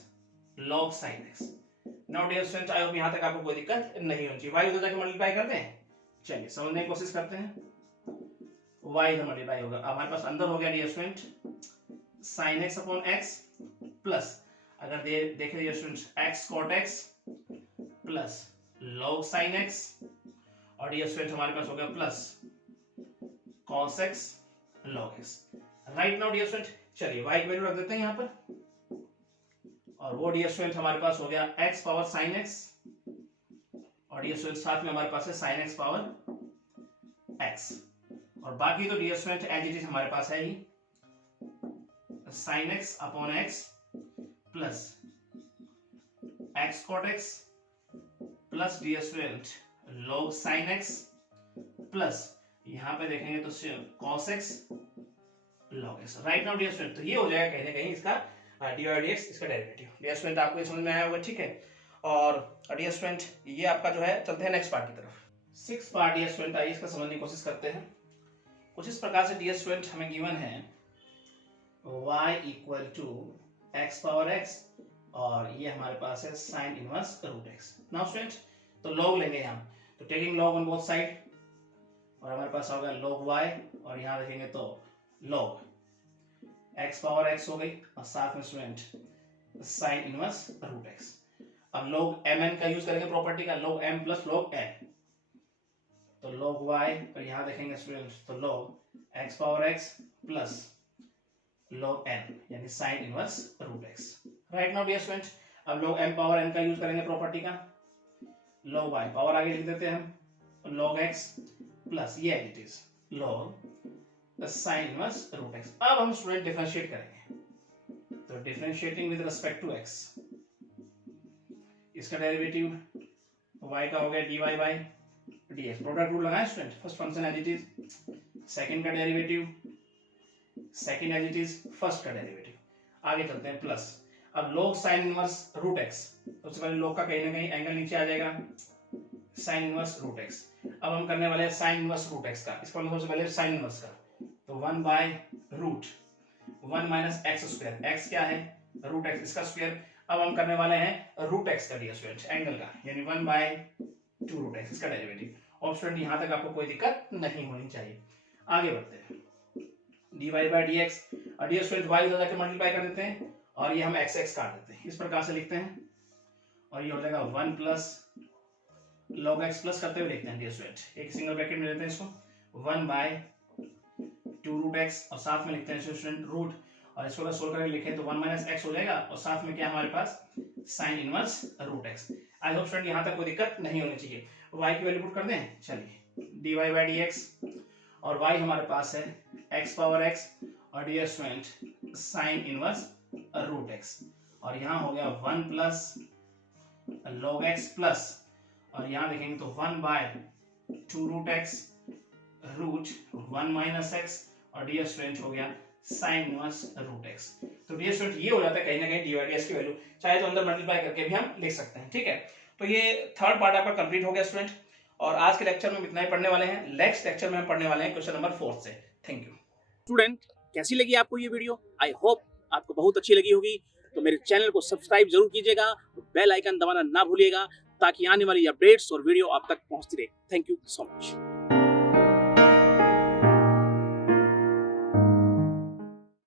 log sin x। Now dear student I hope यहां तक आपको कोई दिक्कत नहीं होनी चाहिए। y उधर जाके मल्टीप्लाई करते हैं, चलिए समझने की कोशिश करते हैं। y इधर मल्टीप्लाई होगा, अब हमारे पास अंदर हो गया dear student sin x upon x plus अगर देखें D student x cot x plus log sin x, और डी स्टूडेंट हमारे पास हो गया plus cos x log x। Right now dear student चलिए y की वैल्यू रख देते हैं यहाँ पर, और वो डी स्टूडेंट हमारे पास हो गया x पावर sin x, और डी स्टूडेंट साथ में हमारे पास है sin x पावर x, और बाकी तो dear student as it is हमारे पास है ही sin x upon x plus x cot x plus dear student log sin x plus यहां पे देखेंगे तो cos x log x। Right now dear student तो ये हो जाएगा कहीं ना कहीं इसका डी बाई डी एक्स, इसका डेरिवेटिव। डी स्टूडेंट आपको समझ में आया होगा, ठीक है। और डी स्टूडेंट ये आपका जो है चलते हैं नेक्स्ट पार्ट की तरफ। 6 पार्ट डी स्टूडेंट आइए इसका समझने की कोशिश करते हैं। कुछ इस प्रकार से डी स्टूडेंट हमें गिवन है y equal to x power x, और ये हमारे पास है sine inverse root x। Now student तो log लेंगे हम, तो taking log on both side, और हमारे पास होगा log y, और यहां देखेंगे तो log x पावर x हो गई, और साथ में student sine inverse root x। अब log mn का यूज करेंगे प्रॉपर्टी का, log m plus log n, तो log y, और यहां देखेंगे स्टूडेंट तो log x power x plus log n यानी sine inverse root x। Right now dear student अब log m पावर n का यूज करेंगे प्रॉपर्टी का, log y पावर आगे लिख देते हैं हम log x प्लस ये it is log sine inverse root x। अब हम स्टूडेंट डिफरेंशिएट करेंगे, तो differentiating with respect to x, इसका डेरिवेटिव y का हो गया dy by dx। Product rule लगाएं student, first function as it is, second का derivative, second as it is, first का डेरिवेटिव। आगे चलते हैं प्लस, अब log sin inverse root x, सबसे पहले log का कहीं ना कहीं एंगल नीचे आ जाएगा, sin इनवर्स रूट एक्स। अब हम करने वाले हैं sin इनवर्स रूट एक्स का, इसका मतलब सबसे पहले sin इनवर्स का, तो 1 by root 1 minus x square, x क्या है रूट एक्स, इसका स्क्वायर। अब हम करने वाले हैं रूट एक्स का डियर स्टूडेंट एंगल का, यानी 1 बाय 2 रूट एक्स, इसका डेरिवेटिव। और स्टूडेंट यहाँ तक आपको कोई दिक्कत नहीं होनी चाहिए। आगे बढ़ते हैं, dy बाई डी एक्स, और डियर स्टूडेंट y उधर जाके मल्टीप्लाई कर देते हैं और ये हम x x काट देते हैं, इस प्रकार से लिखते हैं, और ये हो जाएगा 1 प्लस log x प्लस करते हुए लिखते हैं डियर स्टूडेंट, एक सिंगल ब्रैकेट में लेते हैं इसको, 1 बाय 2 रूट एक्स, और साथ में लिखते हैं स्टूडेंट रूट, और इसको अगर सोल्व करके लिखें तो 1 माइनस एक्स हो जाएगा, और साथ में क्या हमारे पास sine inverse root x. I hope student यहाँ तक कोई दिक्कत नहीं होनी चाहिए। y की वैल्यू पुट कर दें, चलिए dy बाई डी एक्स, और y हमारे पास है x पावर x, और dear student sine inverse root x, और यहाँ हो गया 1 प्लस log x प्लस, और यहाँ देखेंगे तो 1 by 2 root x root 1 minus x, और डियर स्टूडेंट हो गया साइन इनवर्स रूट एक्स। तो डियर स्टूडेंट ये हो जाता है कहीं ना कहीं डी बाई डी एक्स की वैल्यू, चाहे तो अंदर मल्टीप्लाई करके भी हम लिख सकते हैं, ठीक है। तो ये थर्ड पार्ट आपका कंप्लीट हो गया स्टूडेंट, और आज के लेक्चर में इतना ही पढ़ने वाले हैं। नेक्स्ट लेक्चर में हम पढ़ने वाले हैं क्वेश्चन नंबर 4 से। थैंक यू स्टूडेंट, कैसी लगी आपको ये वीडियो? आई होप आपको बहुत अच्छी लगी होगी। तो मेरे चैनल को सब्सक्राइब जरूर कीजिएगा, बेल आइकन दबाना ना भूलिएगा, ताकि आने वाली अपडेट्स और वीडियो आप तक पहुंचती रहे। Thank you so much.